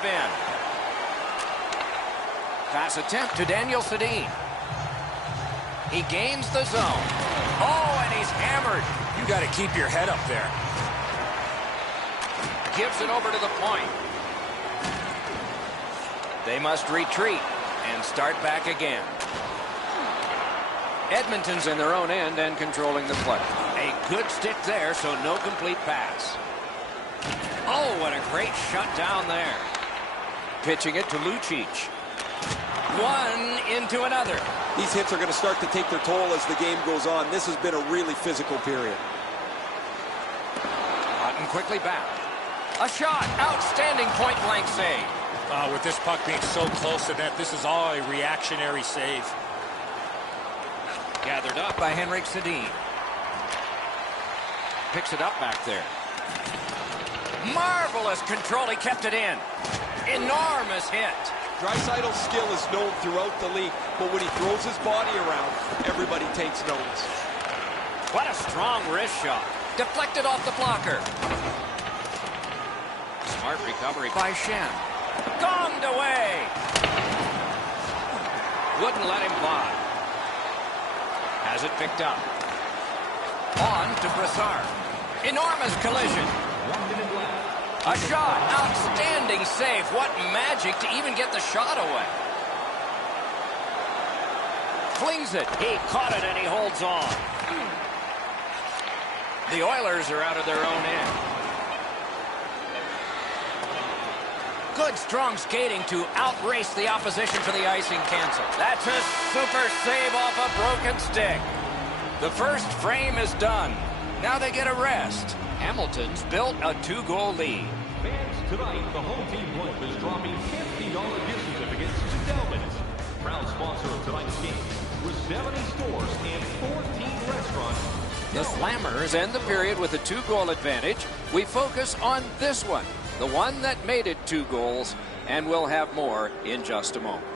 have been. Pass attempt to Daniel Sedin. He gains the zone. Oh, and he's hammered. You got to keep your head up there. Gives it over to the point. They must retreat and start back again. Edmonton's in their own end and controlling the play. A good stick there, so no complete pass. Oh, what a great shutdown there. Pitching it to Lucic. One into another. These hits are going to start to take their toll as the game goes on. This has been a really physical period. Hutton quickly back. A shot. Outstanding point-blank save. With this puck being so close to net, this is all a reactionary save. Gathered up by Henrik Sedin. Picks it up back there. Marvelous control. He kept it in. Enormous hit. Draisaitl's skill is known throughout the league, but when he throws his body around, everybody takes notice. What a strong wrist shot. Deflected off the blocker. Smart recovery by Shen. Gonged away. Wouldn't let him fly. Has it picked up. On to Brassard. Enormous collision. 1 minute left. A shot. Outstanding save. What magic to even get the shot away. Flings it. He caught it and he holds on. The Oilers are out of their own end. Good strong skating to outrace the opposition for the icing cancel. That's a super save off a broken stick. The first frame is done. Now they get a rest. Hamilton's built a 2-goal lead. Fans, tonight, the home team blimp is dropping $50 gift certificates to Delman's. Proud sponsor of tonight's game, with 70 stores and 14 restaurants. The Slammers end the period with a 2-goal advantage. We focus on this one, the one that made it 2 goals, and we'll have more in just a moment.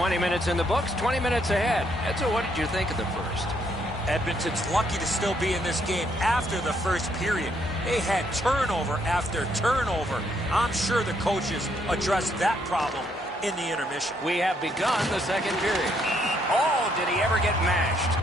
20 minutes in the books, 20 minutes ahead. Edzo, what did you think of the first? Edmonton's lucky to still be in this game after the first period. They had turnover after turnover. I'm sure the coaches addressed that problem in the intermission. We have begun the second period. Oh, did he ever get mashed?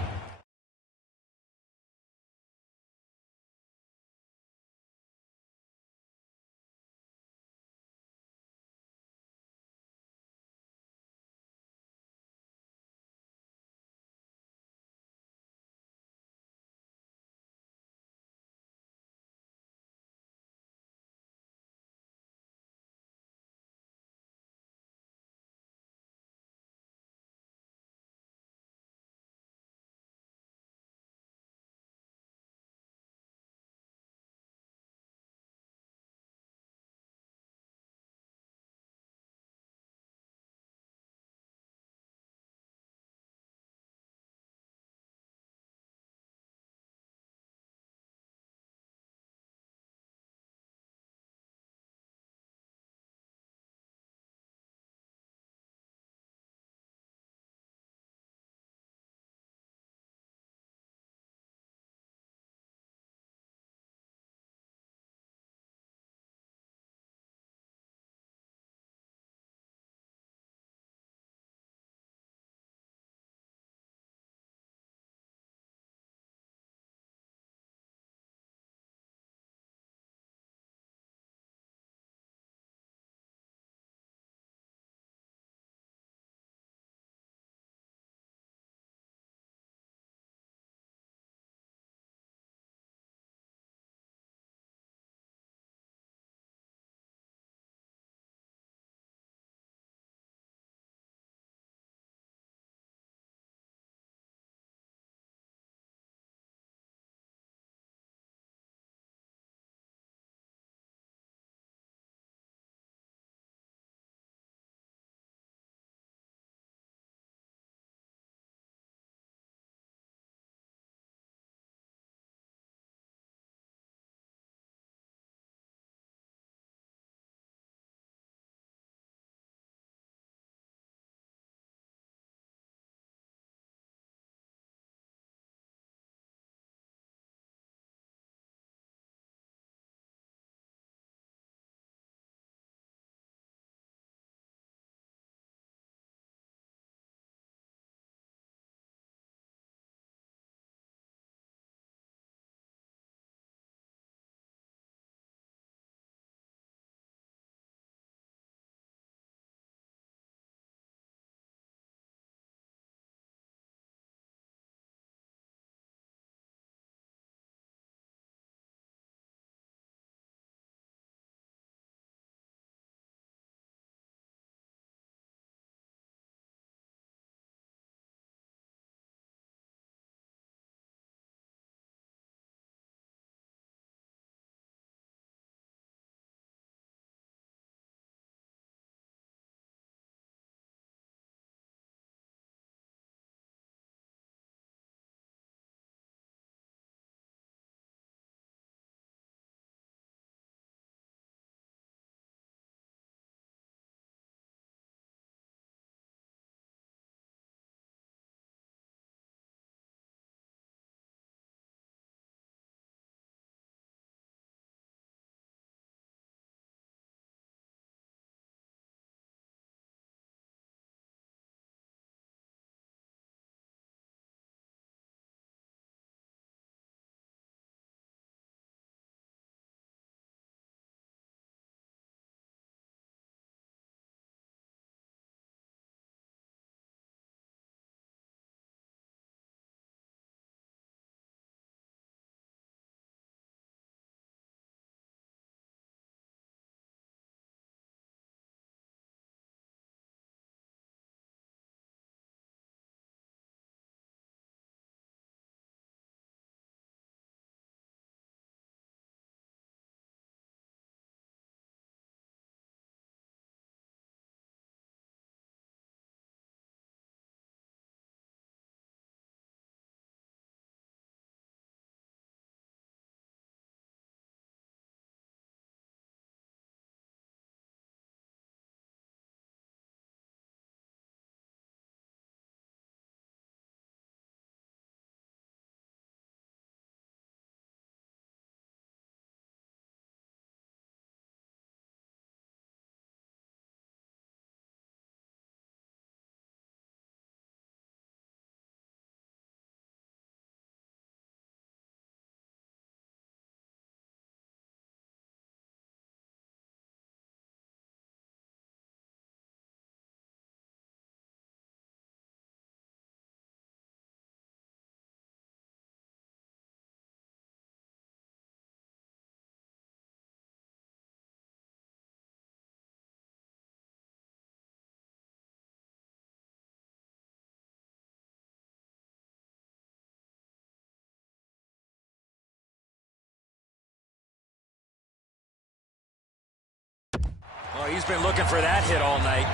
he's been looking for that hit all night.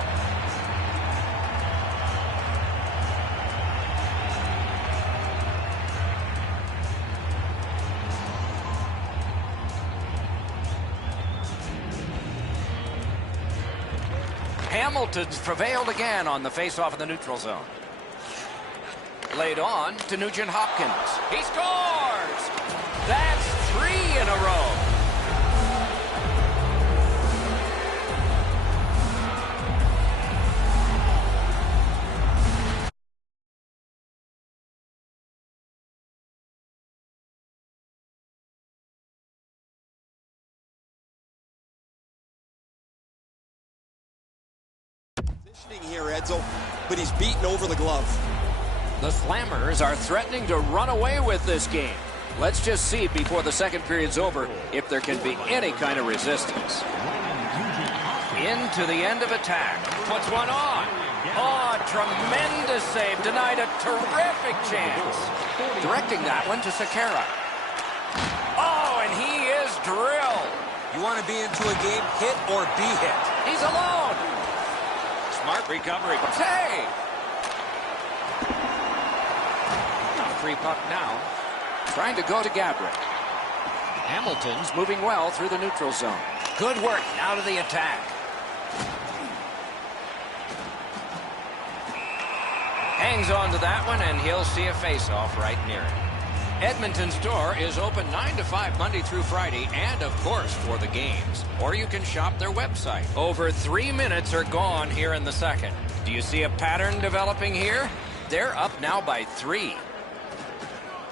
Hamilton's prevailed again on the faceoff in the neutral zone. Laid on to Nugent Hopkins. He scores! That's 3 in a row. Here, Edzo, but he's beaten over the glove. The Slammers are threatening to run away with this game. Let's just see before the second period's over if there can be any kind of resistance. Into the end of attack. Puts one on. Oh, tremendous save. Denied a terrific chance. Directing that one to Sekera. Oh, and he is drilled. You want to be into a game, hit or be hit. He's alone. Smart recovery. Save. Free puck now. Trying to go to Gabrick. Hamilton's moving well through the neutral zone. Good work now to the attack. Hangs on to that one, and he'll see a face-off right near it. Edmonton's door is open 9 to 5 Monday through Friday, and of course for the games. Or you can shop their website. Over 3 minutes are gone here in the second. Do you see a pattern developing here? They're up now by 3.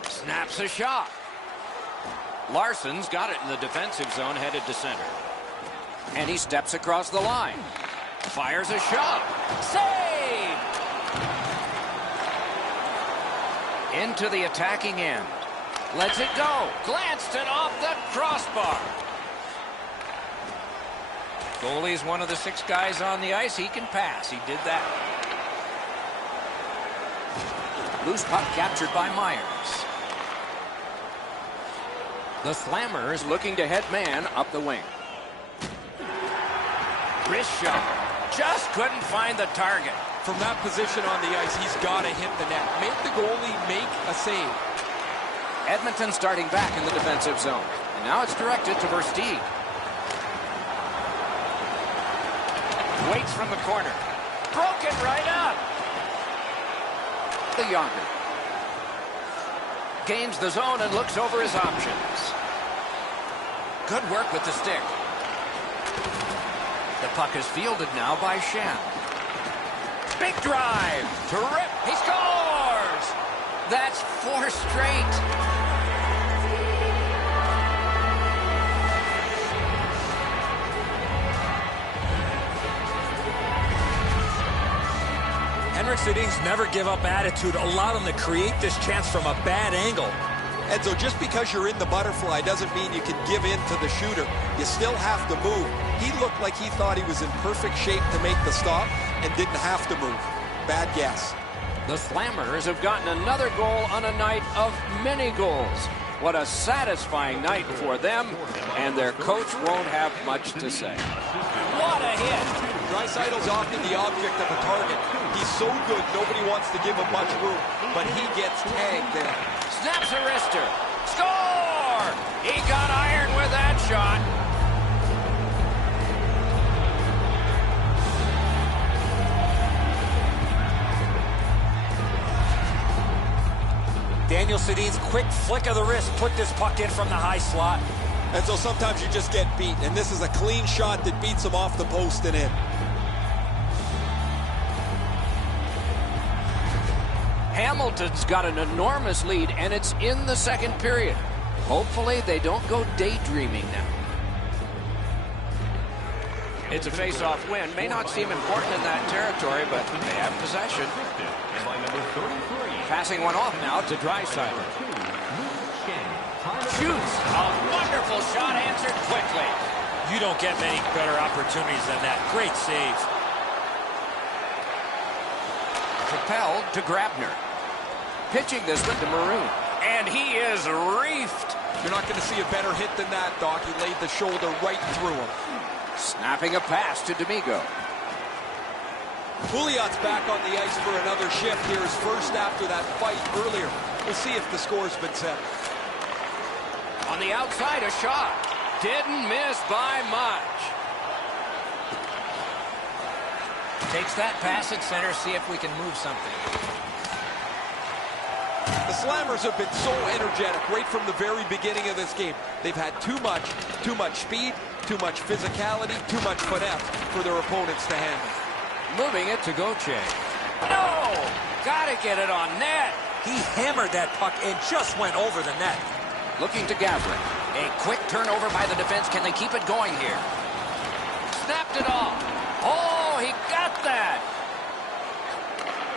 Snaps a shot. Larson's got it in the defensive zone, headed to center. And he steps across the line. Fires a shot. Save! Into the attacking end. Lets it go. Glanced it off the crossbar. Goalie's one of the 6 guys on the ice. He can pass. He did that. Loose puck captured by Myers. The Slammers looking to head man up the wing. Wrist shot. Just couldn't find the target. From that position on the ice, he's got to hit the net. Make the goalie make a save. Edmonton starting back in the defensive zone. And now it's directed to Versteeg. Waits from the corner. Broke it right up. The Younger. Gains the zone and looks over his options. Good work with the stick. The puck is fielded now by Shen. Big drive. Terrific. He scores. That's 4 straight. Henrik Sedin's never give up attitude. Allow them to create this chance from a bad angle. Edzo, just because you're in the butterfly doesn't mean you can give in to the shooter. You still have to move. He looked like he thought he was in perfect shape to make the stop and didn't have to move. Bad guess. The Slammers have gotten another goal on a night of many goals. What a satisfying night for them, and their coach won't have much to say. What a hit! Draisaitl's often the object of a target. He's so good, nobody wants to give him much room, but he gets tagged there. Snaps a wrister. Score! He got iron with that shot. Daniel Sedin's quick flick of the wrist put this puck in from the high slot. And so sometimes you just get beat, and this is a clean shot that beats him off the post and in. Hamilton's got an enormous lead, and it's in the second period. Hopefully they don't go daydreaming now. It's a face-off win. May not seem important in that territory, but they have possession. Passing one off now to Draisaitl. Shoots. A wonderful shot answered quickly. You don't get many better opportunities than that. Great save. Propelled to Grabner. Pitching this one to Maroon. And he is reefed. You're not going to see a better hit than that, Doc. He laid the shoulder right through him. Snapping a pass to D'Amico. Pouliot's back on the ice for another shift here, his first after that fight earlier. We'll see if the score's been set. On the outside, a shot. Didn't miss by much. Takes that pass at center, see if we can move something. The Slammers have been so energetic right from the very beginning of this game. They've had too much speed, too much physicality, too much finesse for their opponents to handle. Moving it to Gauthier. No! Gotta get it on net. He hammered that puck and just went over the net. Looking to Gavrin. A quick turnover by the defense. Can they keep it going here? Snapped it off. Oh, he got that.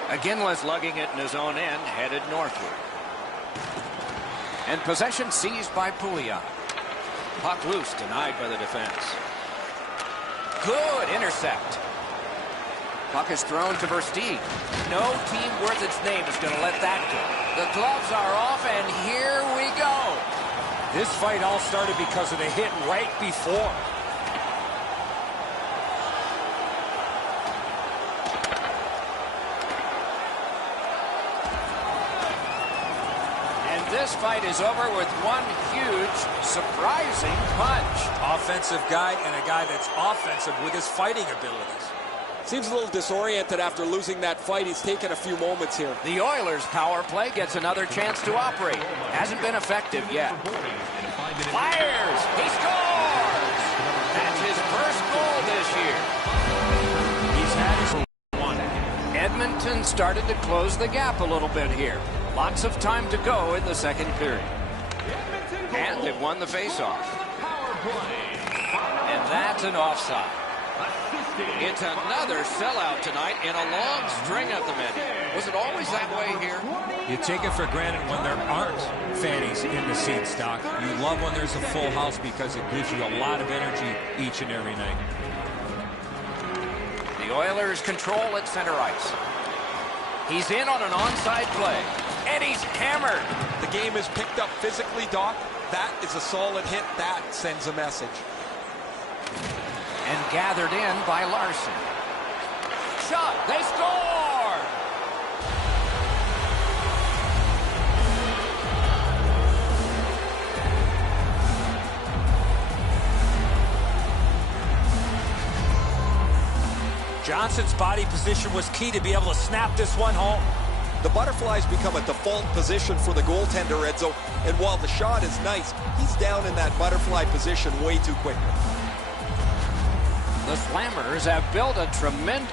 Aginla's lugging it in his own end, headed northward. And possession seized by Pouliot. Puck loose, denied by the defense. Good intercept. Puck is thrown to Versteeg. No team worth its name is going to let that go. The gloves are off, and here we go. This fight all started because of the hit right before. And this fight is over with one huge, surprising punch. Offensive guy and a guy that's offensive with his fighting abilities. Seems a little disoriented after losing that fight. He's taken a few moments here. The Oilers' power play gets another chance to operate. Hasn't been effective yet. Fires! He scores! That's his first goal this year. He's had his one. Edmonton started to close the gap a little bit here. Lots of time to go in the second period. And they've won the faceoff. And that's an offside. It's another sellout tonight in a long string at the menu. Was it always that way here? You take it for granted when there aren't fannies in the seats, Doc. You love when there's a full house because it gives you a lot of energy each and every night. The Oilers control at center ice. He's in on an onside play, and he's hammered. The game is picked up physically, Doc. That is a solid hit. That sends a message. And gathered in by Larson. Shot, they score! Johnson's body position was key to be able to snap this one home. The butterflies become a default position for the goaltender, Edzo, and while the shot is nice, he's down in that butterfly position way too quickly. The Slammers have built a tremendous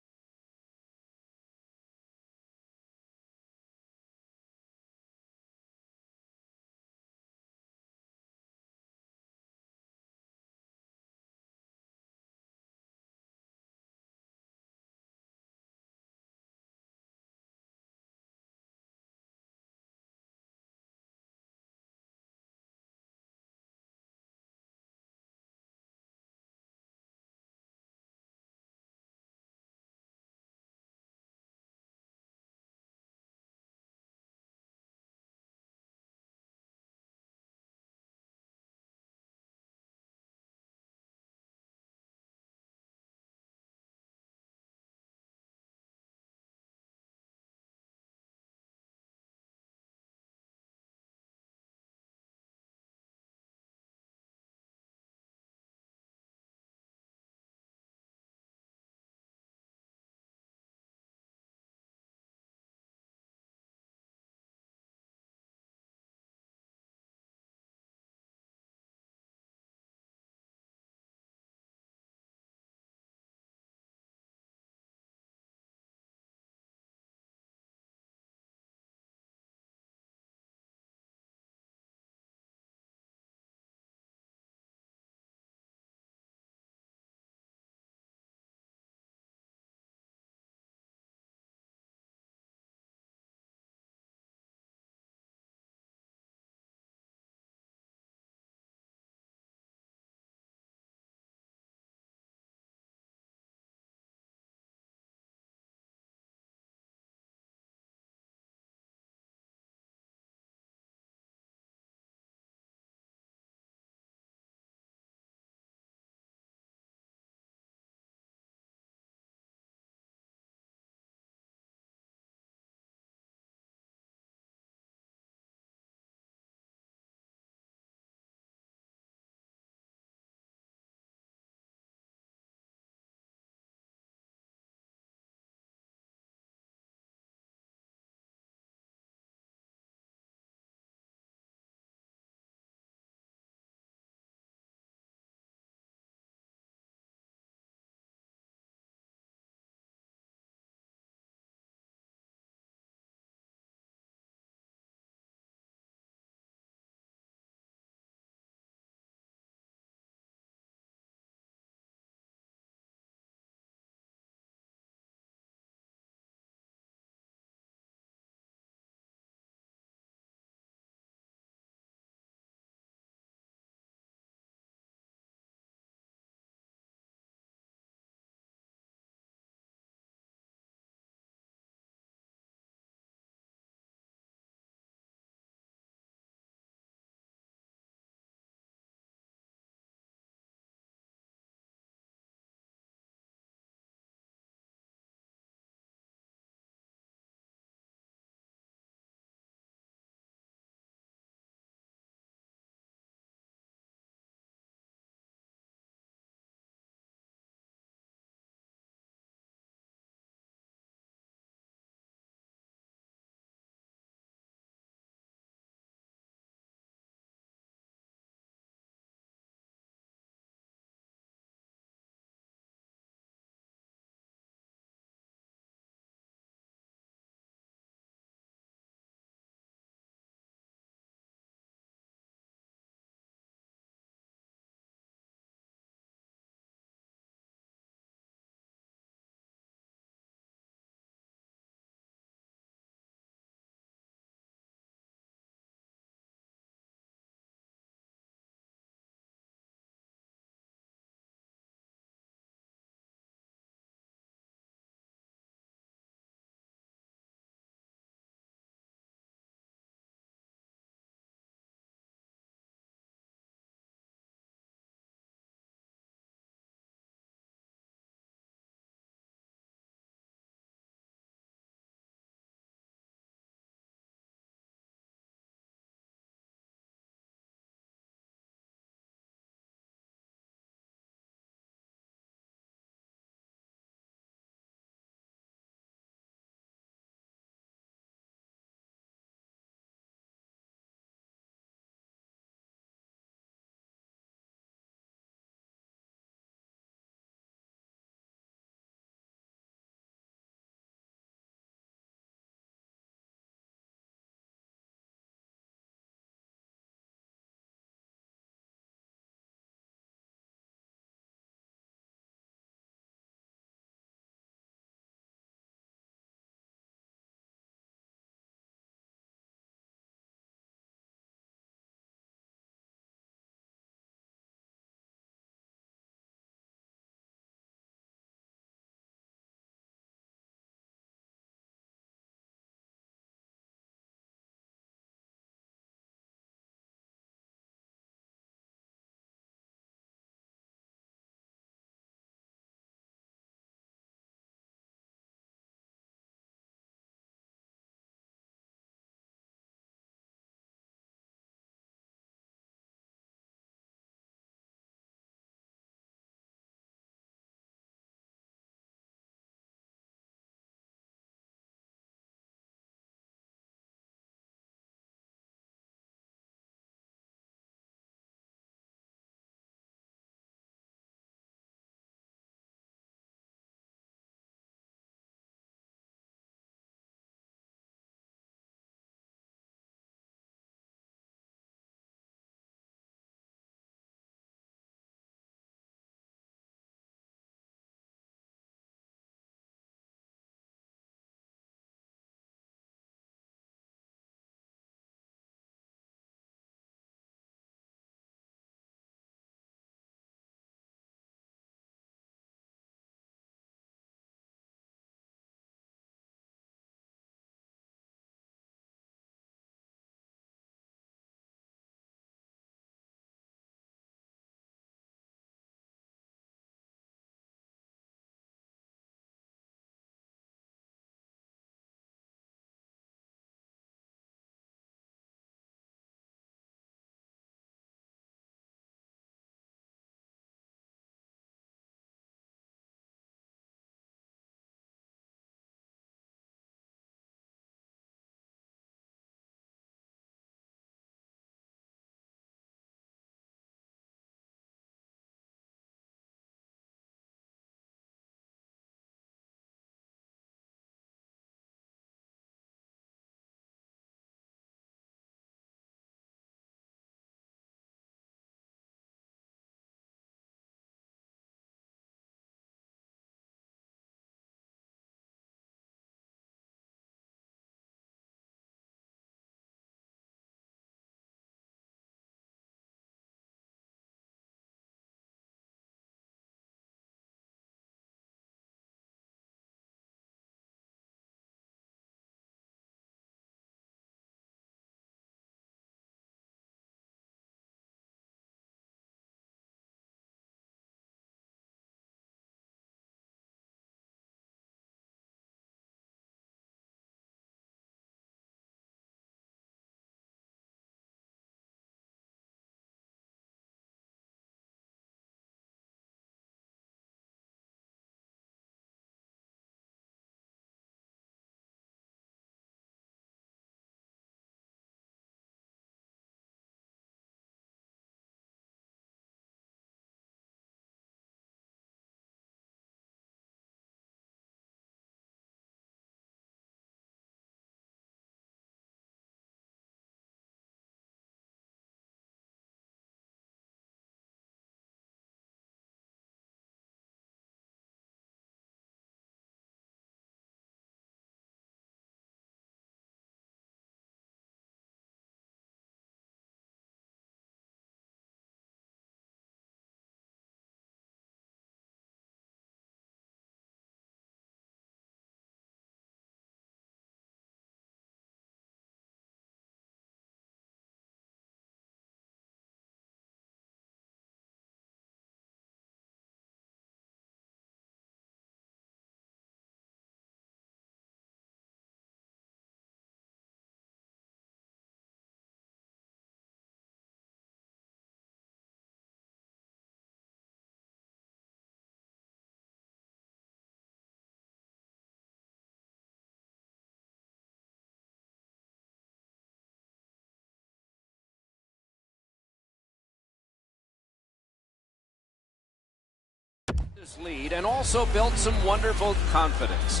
Lead and also built some wonderful confidence.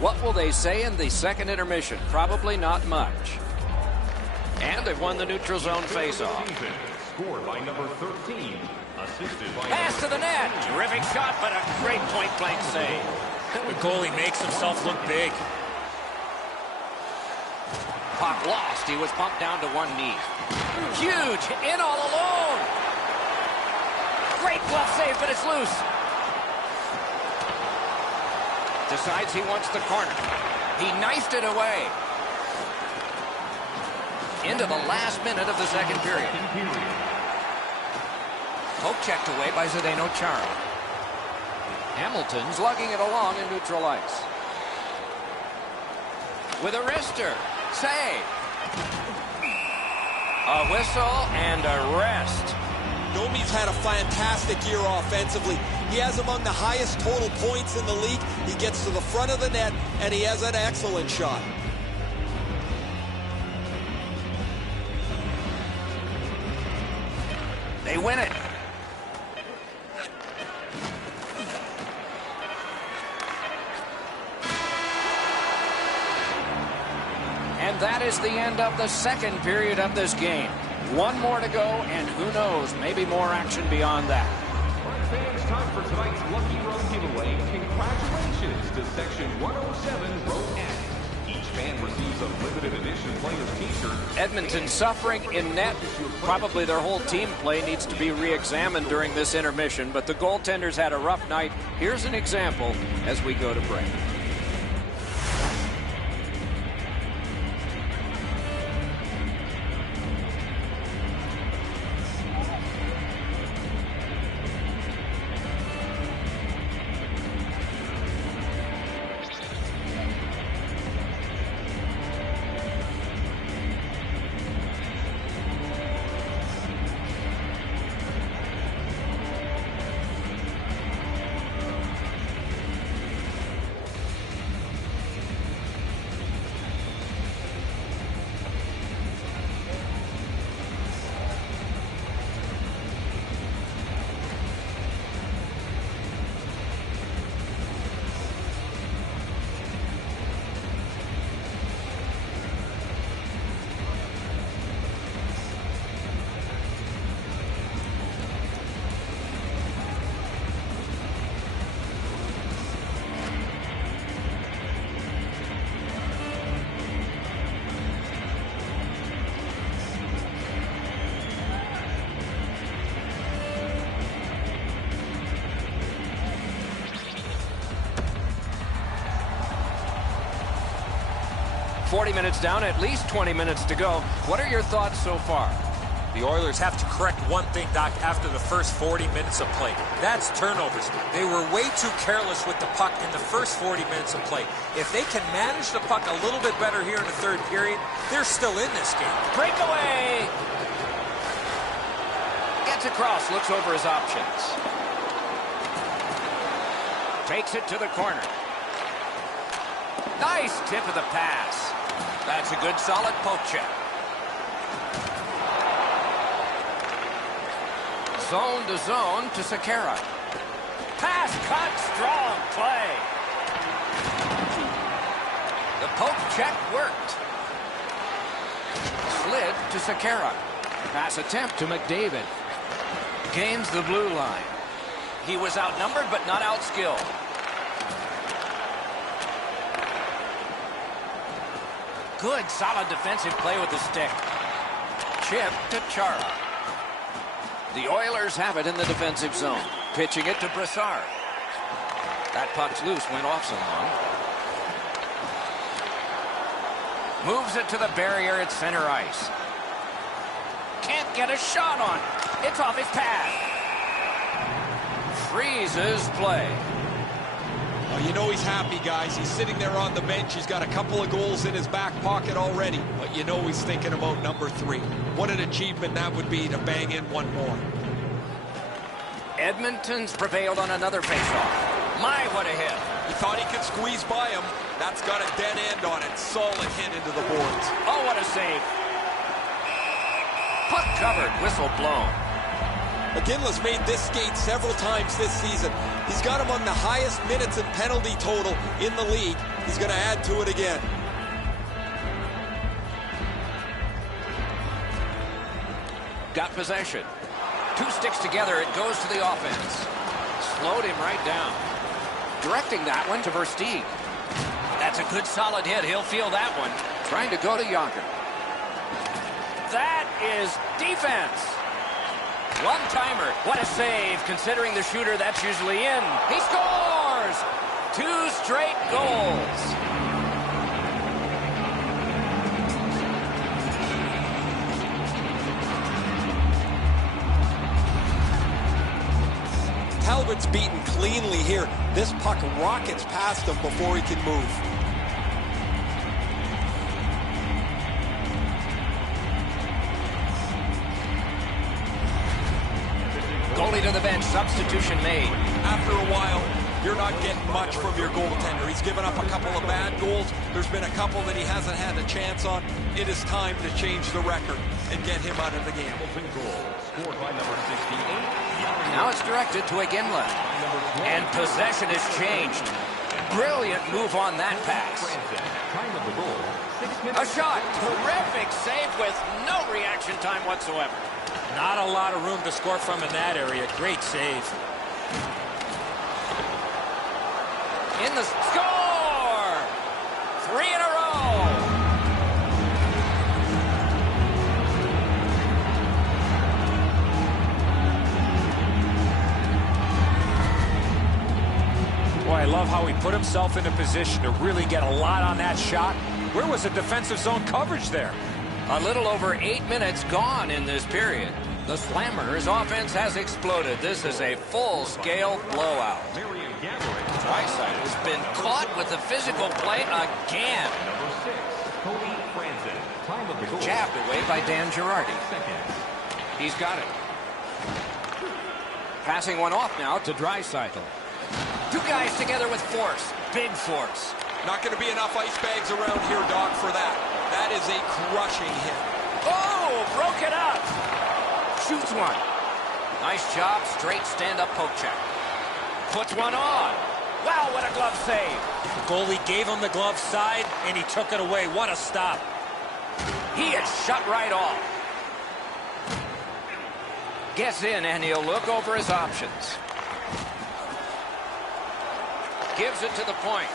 What will they say in the second intermission? Probably not much. And they've won the neutral zone faceoff. Scored by number 13. Assisted by Pass to the net. Terrific shot, but a great point-blank save. The goalie makes himself look big. Puck lost. He was bumped down to one knee. Huge. In all alone. Great glove save, but it's loose. Decides he wants the corner. He knifed it away. Into the last minute of the second period. Poke checked away by Zdeno Chara. Hamilton's lugging it along in neutral ice. With a wrister. Save. A whistle and a rest. Domi's had a fantastic year offensively. He has among the highest total points in the league. He gets to the front of the net, and he has an excellent shot. They win it. And that is the end of the second period of this game. One more to go, and who knows, maybe more action beyond that. Fans, time for tonight's Lucky Row giveaway. Congratulations to Section 107, Row F. Each fan receives a limited edition player's t-shirt. Edmonton suffering in net. Probably their whole team play needs to be re-examined during this intermission, but the goaltenders had a rough night. Here's an example as we go to break. $40 minutes down, at least 20 minutes to go. What are your thoughts so far? The Oilers have to correct one thing, Doc, after the first 40 minutes of play. That's turnovers. They were way too careless with the puck in the first 40 minutes of play. If they can manage the puck a little bit better here in the third period, they're still in this game. Breakaway! Gets across, looks over his options. Takes it to the corner. Nice tip of the pass. That's a good solid poke check. Zone to zone to Sekera. Pass cut, strong play. The poke check worked. Slid to Sekera. Pass attempt to McDavid. Gains the blue line. He was outnumbered but not outskilled. Good, solid defensive play with the stick. Chip to Chara. The Oilers have it in the defensive zone. Pitching it to Brassard. That puck's loose, went off so long. Moves it to the barrier at center ice. Can't get a shot on. It's off his pad. Freezes play. Well, you know he's happy, guys. He's sitting there on the bench. He's got a couple of goals in his back pocket already. But you know he's thinking about number 3. What an achievement that would be to bang in one more. Edmonton's prevailed on another faceoff. My, what a hit. He thought he could squeeze by him. That's got a dead end on it. Solid hit into the boards. Oh, what a save. Puck covered, whistle blown. McGinley's made this skate several times this season. He's got him on the highest minutes and penalty total in the league. He's going to add to it again. Got possession. 2 sticks together, it goes to the offense. Slowed him right down. Directing that one to Versteeg. That's a good solid hit. He'll feel that one. Trying to go to Jonker. That is defense. One-timer. What a save, considering the shooter that's usually in. He scores! 2 straight goals. Talbot's beaten cleanly here. This puck rockets past him before he can move. Goalie to the bench, substitution made. After a while, you're not getting much from your goaltender. He's given up a couple of bad goals. There's been a couple that he hasn't had a chance on. It is time to change the record and get him out of the game. Scored by number 68. Now it's directed to Iginla. And possession has changed. Brilliant move on that pass. Time of the goal, 6 minutes. A shot. Terrific save with no reaction time whatsoever. Not a lot of room to score from in that area. Great save. In the score! 3 in a row. Boy, I love how he put himself in a position to really get a lot on that shot. Where was the defensive zone coverage there? A little over 8 minutes gone in this period. The Slammers' offense has exploded. This is a full-scale blowout. Draisaitl has been caught with the physical play again. Number 6, Cody Franzen. Time of the goal. Jabbed away by Dan Girardi. He's got it. Passing one off now to Draisaitl. 2 guys together with force. Big force. Not going to be enough ice bags around here, Doc, for that. That is a crushing hit. Oh, broke it up. Shoots one. Nice job, straight stand-up poke check. Puts one on. Wow, what a glove save. The goalie gave him the glove side, and he took it away. What a stop. He is shut right off. Gets in, and he'll look over his options. Gives it to the point.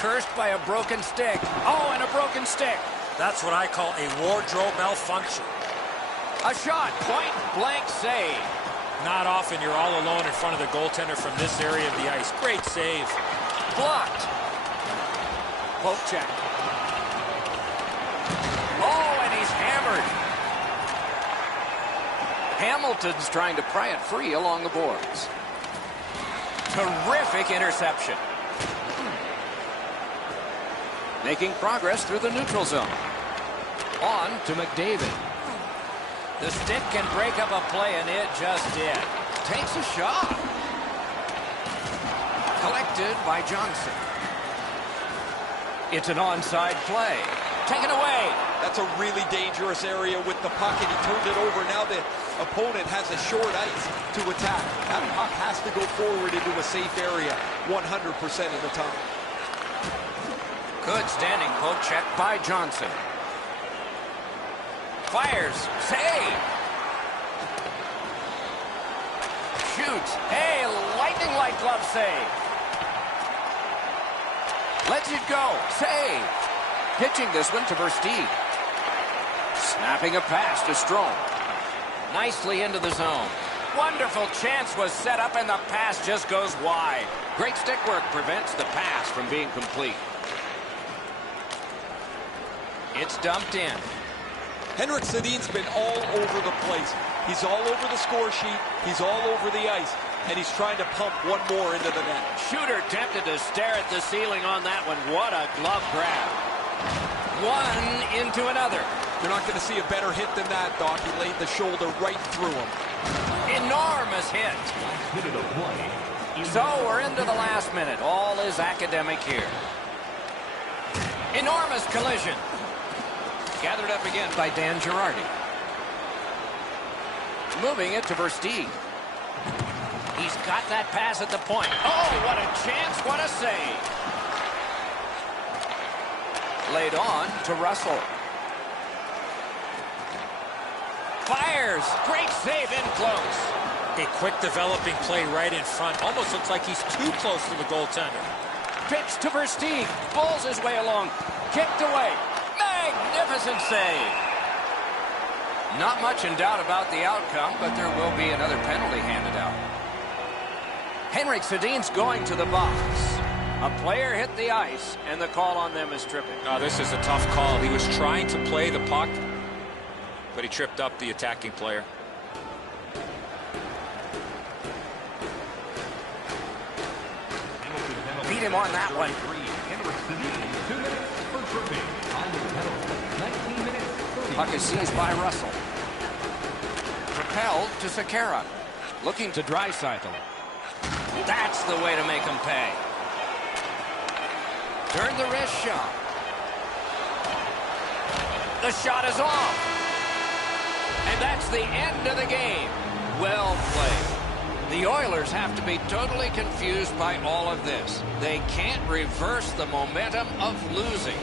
Cursed by a broken stick. Oh, and a broken stick. That's what I call a wardrobe malfunction. A shot, point blank save. Not often you're all alone in front of the goaltender from this area of the ice. Great save. Blocked. Poke check. Oh, and he's hammered. Hamilton's trying to pry it free along the boards. Terrific interception. Making progress through the neutral zone. On to McDavid. The stick can break up a play, and it just did. Takes a shot. Collected by Johnson. It's an onside play. Taken away. That's a really dangerous area with the puck, and he turned it over. Now the opponent has a short ice to attack. That puck has to go forward into a safe area 100% of the time. Good standing poke check by Johnson. Fires. Save. Shoots. Hey, lightning-like glove save. Lets it go. Save. Pitching this one to Versteeg. Snapping a pass to Strome. Nicely into the zone. Wonderful chance was set up, and the pass just goes wide. Great stick work prevents the pass from being complete. It's dumped in. Henrik Sedin's been all over the place. He's all over the score sheet. He's all over the ice. And he's trying to pump one more into the net. Shooter tempted to stare at the ceiling on that one. What a glove grab. One into another. You're not going to see a better hit than that, Doc. He laid the shoulder right through him. Enormous hit. So we're into the last minute. All is academic here. Enormous collision. Gathered up again by Dan Girardi. Moving it to Versteeg. He's got that pass at the point. Oh, what a chance, what a save. Laid on to Russell. Fires, great save in close. A quick developing play right in front. Almost looks like he's too close to the goaltender. Pitch to Versteeg, pulls his way along, kicked away. Magnificent save. Not much in doubt about the outcome, but there will be another penalty handed out. Henrik Sedin's going to the box. A player hit the ice, and the call on them is tripping. This is a tough call. He was trying to play the puck, but he tripped up the attacking player. Beat him on that one. Puck is seized by Russell. Propelled to Sekera. Looking to Draisaitl. That's the way to make him pay. Turn the wrist shot. The shot is off. And that's the end of the game. Well played. The Oilers have to be totally confused by all of this. They can't reverse the momentum of losing.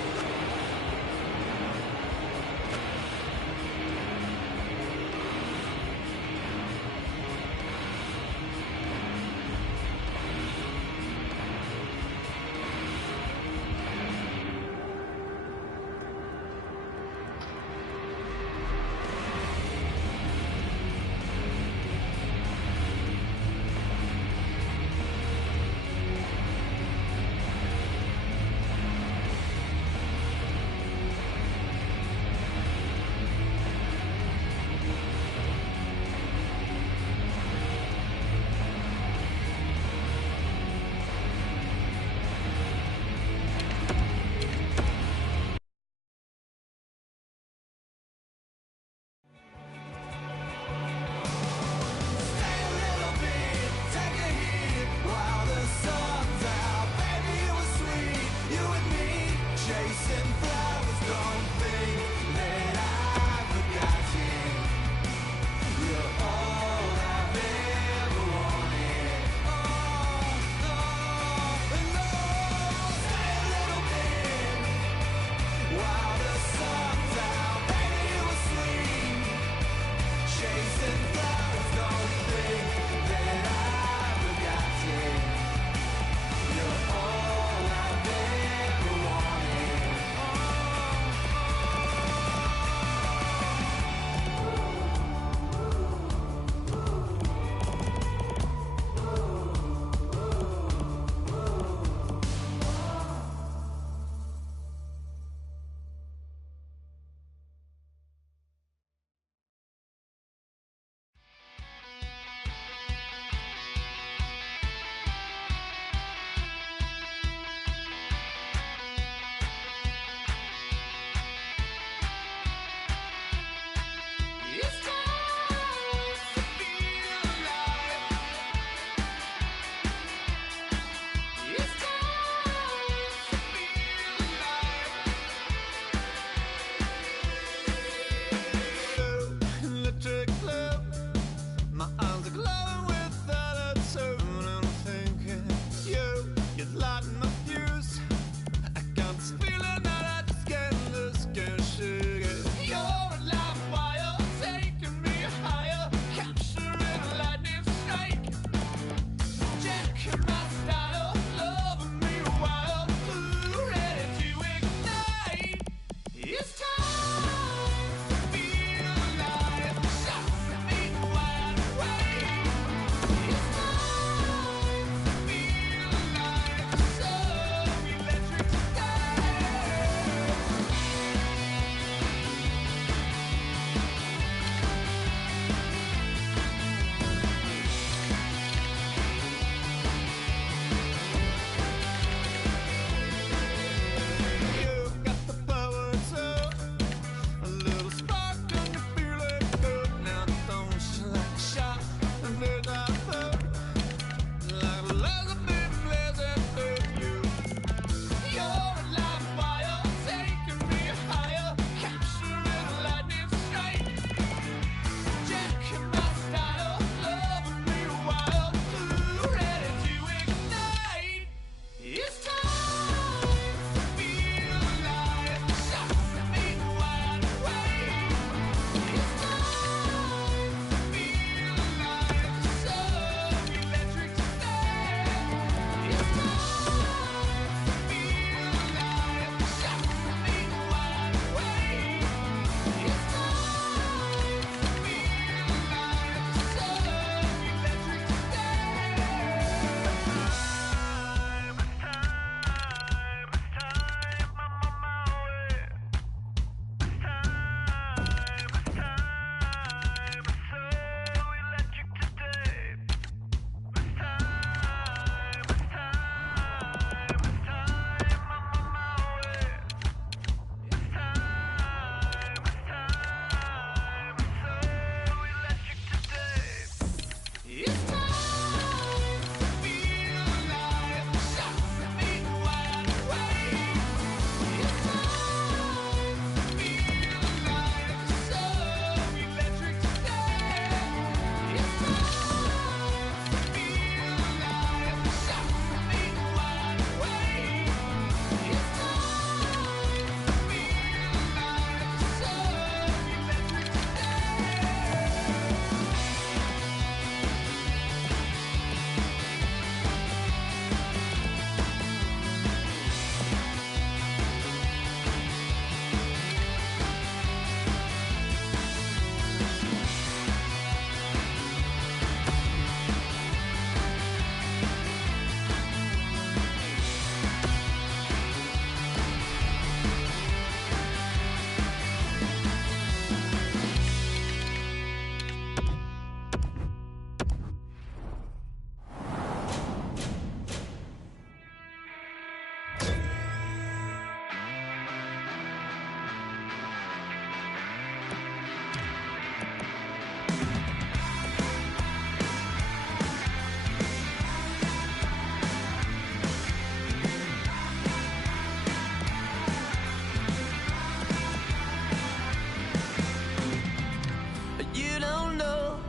You don't know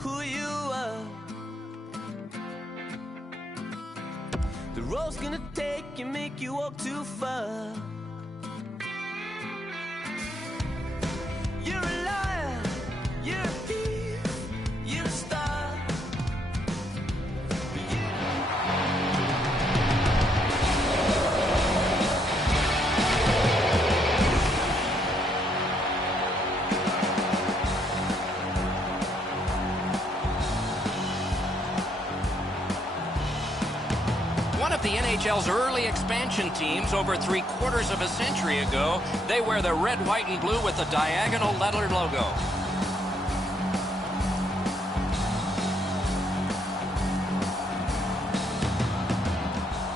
who you are. The road's gonna take you, make you walk too far. You're a liar, you're a thief, you're a star. One of the NHL's early expansion teams over 3/4 of a century ago, they wear the red, white, and blue with the diagonal letter logo.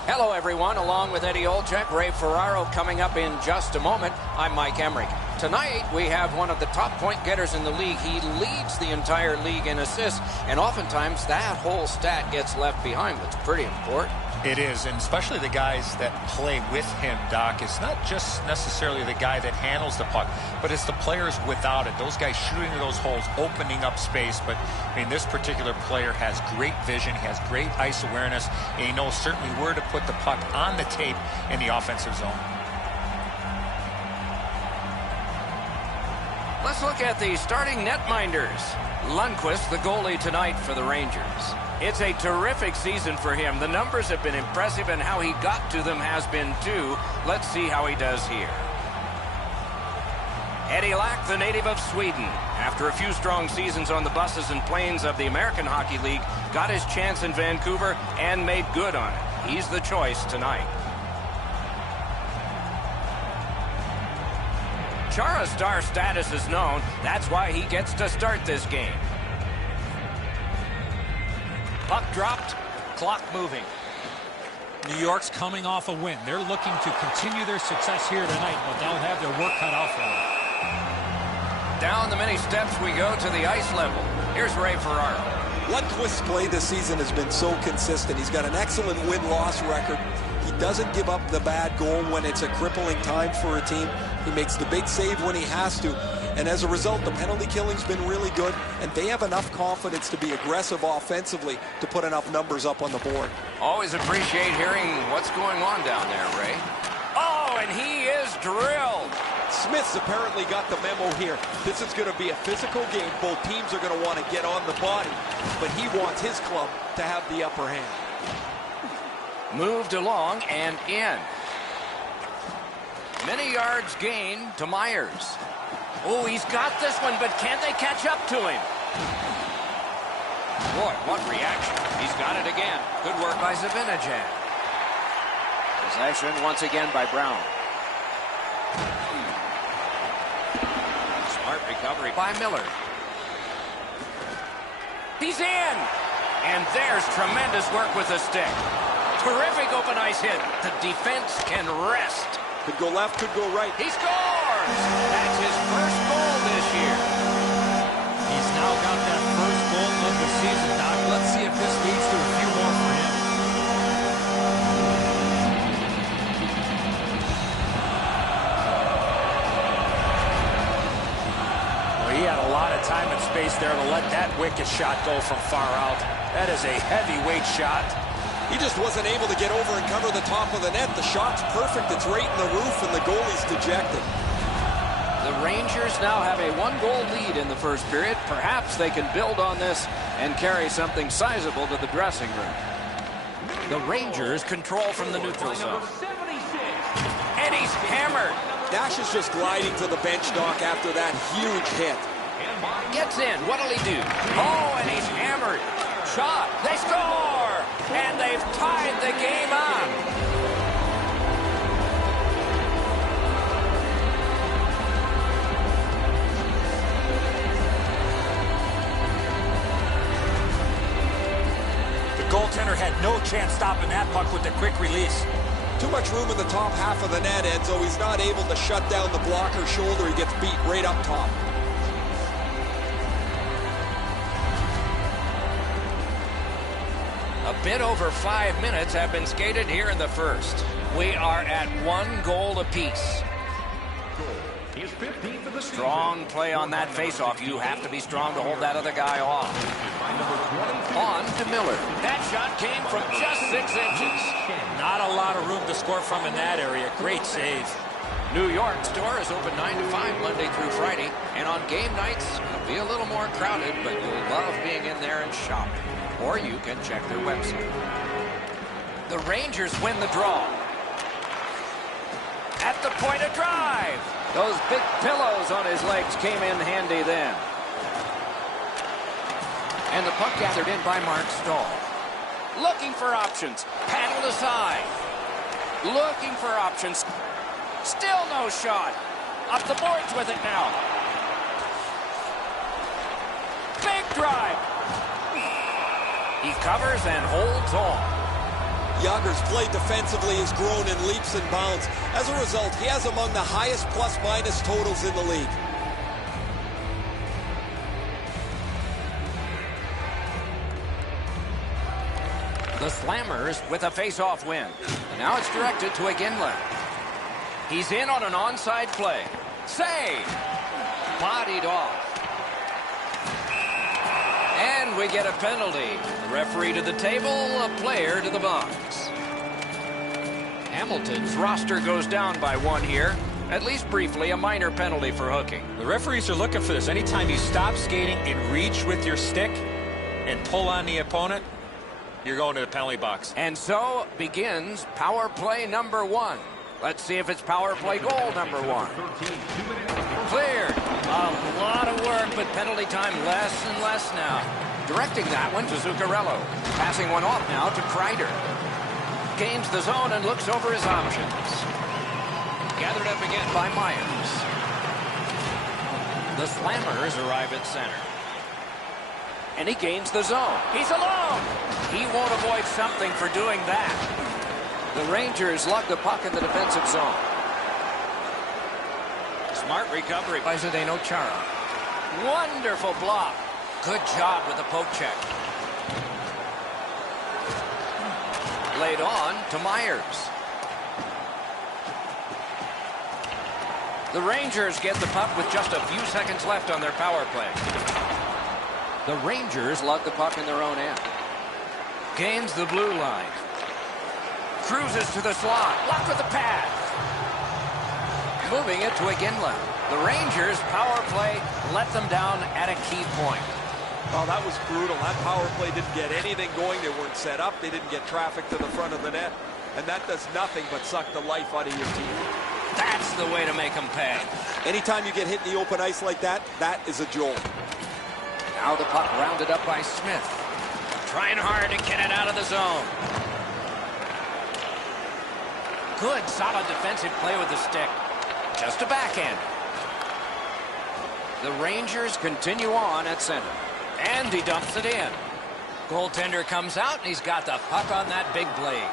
Hello, everyone. Along with Eddie Olczyk, Ray Ferraro coming up in just a moment. I'm Mike Emmerich. Tonight, we have one of the top point getters in the league. He leads the entire league in assists, and oftentimes that whole stat gets left behind. It's pretty important. It is, and especially the guys that play with him, Doc. It's not just necessarily the guy that handles the puck, but it's the players without it. Those guys shooting those holes, opening up space. But, I mean, this particular player has great vision. He has great ice awareness, and he knows certainly where to put the puck on the tape in the offensive zone. Let's look at the starting netminders. Lundqvist, the goalie tonight for the Rangers. It's a terrific season for him. The numbers have been impressive, and how he got to them has been too. Let's see how he does here. Eddie Lack, the native of Sweden, after a few strong seasons on the buses and planes of the American Hockey League, got his chance in Vancouver and made good on it. He's the choice tonight. Chara's star status is known. That's why he gets to start this game. Puck dropped, clock moving. New York's coming off a win. They're looking to continue their success here tonight, but they'll have their work cut out for them. Down the many steps we go to the ice level. Here's Ray Ferraro. Lundqvist's play this season has been so consistent. He's got an excellent win-loss record. He doesn't give up the bad goal when it's a crippling time for a team. He makes the big save when he has to. And as a result, the penalty killing's been really good, and they have enough confidence to be aggressive offensively to put enough numbers up on the board. Always appreciate hearing what's going on down there, Ray. Oh, and he is drilled. Smith's apparently got the memo here. This is going to be a physical game. Both teams are going to want to get on the body, but he wants his club to have the upper hand. Moved along and in. Many yards gained to Myers. Oh, he's got this one, but can they catch up to him? Boy, what reaction. He's got it again. Good work by Zibanejad. Possession once again by Brown. Smart recovery by Miller. He's in! And there's tremendous work with the stick. Terrific open ice hit. The defense can rest. Could go left, could go right. He scores! That's his first goal this year. He's now got that first goal of the season, Doc. Let's see if this leads to a few more for him. Well, he had a lot of time and space there to let that wicked shot go from far out. That is a heavyweight shot. He just wasn't able to get over and cover the top of the net. The shot's perfect. It's right in the roof, and the goalie's dejected. The Rangers now have a one-goal lead in the first period. Perhaps they can build on this and carry something sizable to the dressing room. The Rangers control from the neutral zone. And he's hammered. Dash is just gliding to the bench, Doc, after that huge hit. Gets in. What'll he do? Oh, and he's hammered. Shot. They score! And they've tied the game up. The goaltender had no chance stopping that puck with the quick release. Too much room in the top half of the net, Enzo. He's not able to shut down the blocker shoulder. He gets beat right up top. A bit over 5 minutes have been skated here in the first. We are at 1 goal apiece. His 15th of the Strong season. play on that faceoff. You have to be strong to hold that other guy off. On to Miller. That shot came from just 6 inches. Not a lot of room to score from in that area. Great save. New York's store is open 9 to 5 Monday through Friday. And on game nights, it'll be a little more crowded, but you'll love being in there and shopping. Or you can check their website. The Rangers win the draw. At the point of drive. Those big pillows on his legs came in handy then. And the puck gathered in by Mark Stahl. Looking for options. Paddled aside. Looking for options. Still no shot. Up the boards with it now. Big drive. He covers and holds on. Yager's play defensively has grown in leaps and bounds. As a result, he has among the highest plus-minus totals in the league. The Slammers with a face-off win. Now it's directed to Iginla. He's in on an onside play. Save! Bodied off. And we get a penalty. The referee to the table, a player to the box. Hamilton's roster goes down by 1 here. At least briefly, a minor penalty for hooking. The referees are looking for this. Anytime you stop skating and reach with your stick and pull on the opponent, you're going to the penalty box. And so begins power play number 1. Let's see if it's power play goal number 1. Cleared. A lot of work, but penalty time less and less now. Directing that one to Zuccarello. Passing one off now to Kreider. Gains the zone and looks over his options. Gathered up again by Myers. The Slammers arrive at center. And he gains the zone. He's alone. He won't avoid something for doing that. The Rangers lug the puck in the defensive zone. Smart recovery by Zdeno Chara. Wonderful block. Good job with the poke check. Laid on to Myers. The Rangers get the puck with just a few seconds left on their power play. The Rangers lug the puck in their own end. Gains the blue line. Cruises to the slot. Blocked with the pad. Moving it to Iginla. The Rangers power play let them down at a key point. Well, that was brutal. That power play didn't get anything going. They weren't set up. They didn't get traffic to the front of the net. And that does nothing but suck the life out of your team. That's the way to make them pay. Anytime you get hit in the open ice like that, that is a jolt. Now the puck rounded up by Smith. Trying hard to get it out of the zone. Good, solid defensive play with the stick. Just a backhand. The Rangers continue on at center. And he dumps it in. Goaltender comes out, and he's got the puck on that big blade.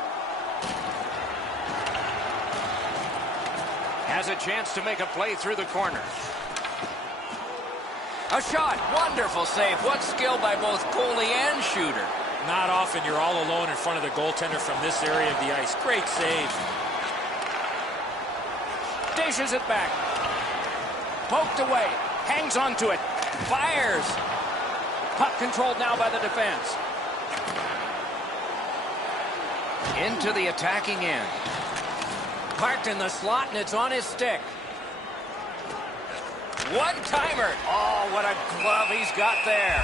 Has a chance to make a play through the corner. A shot. Wonderful save. What skill by both goalie and shooter. Not often you're all alone in front of the goaltender from this area of the ice. Great save. Dishes it back. Poked away. Hangs on to it. Fires. Puck controlled now by the defense. Into the attacking end. Parked in the slot, and it's on his stick. One-timer. Oh, what a glove he's got there.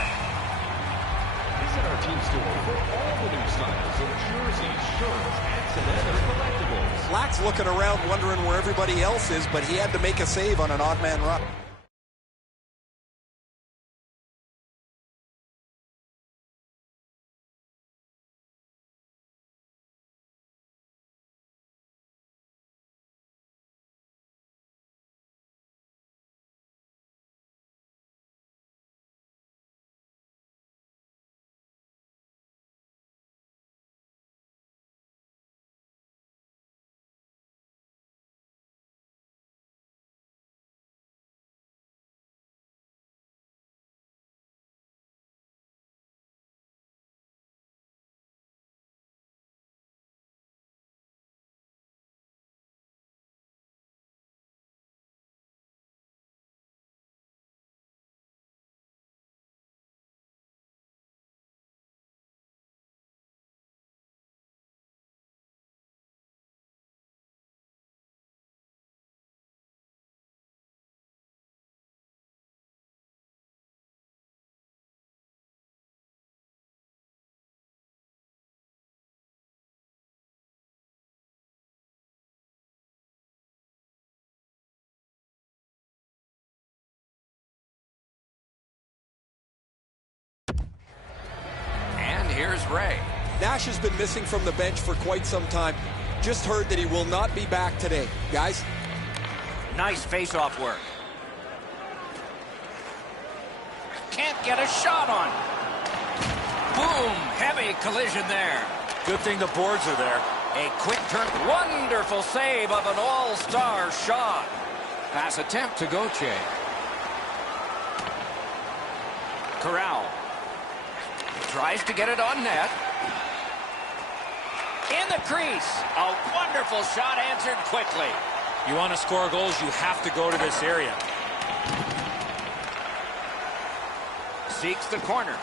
Visit our team store for all the new styles of jerseys, shirts, hats, and other collectibles. Flack's looking around wondering where everybody else is, but he had to make a save on an odd man run. Cash has been missing from the bench for quite some time. Just heard that he will not be back today. Guys? Nice face-off work. Can't get a shot on. Boom! Heavy collision there. Good thing the boards are there. A quick turn. Wonderful save of an all-star shot. Pass attempt to Gauthier. Corral. Tries to get it on net. In the crease. A wonderful shot answered quickly. You want to score goals, you have to go to this area. Seeks the corner.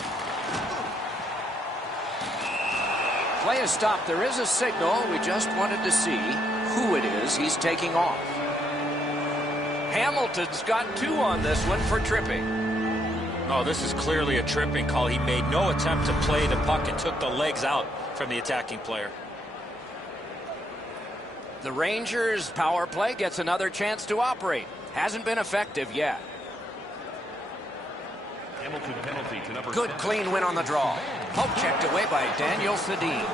Play is stopped. There is a signal. We just wanted to see who it is he's taking off. Hamilton's got 2 on this one for tripping. Oh, this is clearly a tripping call. He made no attempt to play the puck and took the legs out from the attacking player. The Rangers' power play gets another chance to operate. Hasn't been effective yet. Hamilton penalty to number Good 7. clean win on the draw. Poke checked away by Daniel Sedin.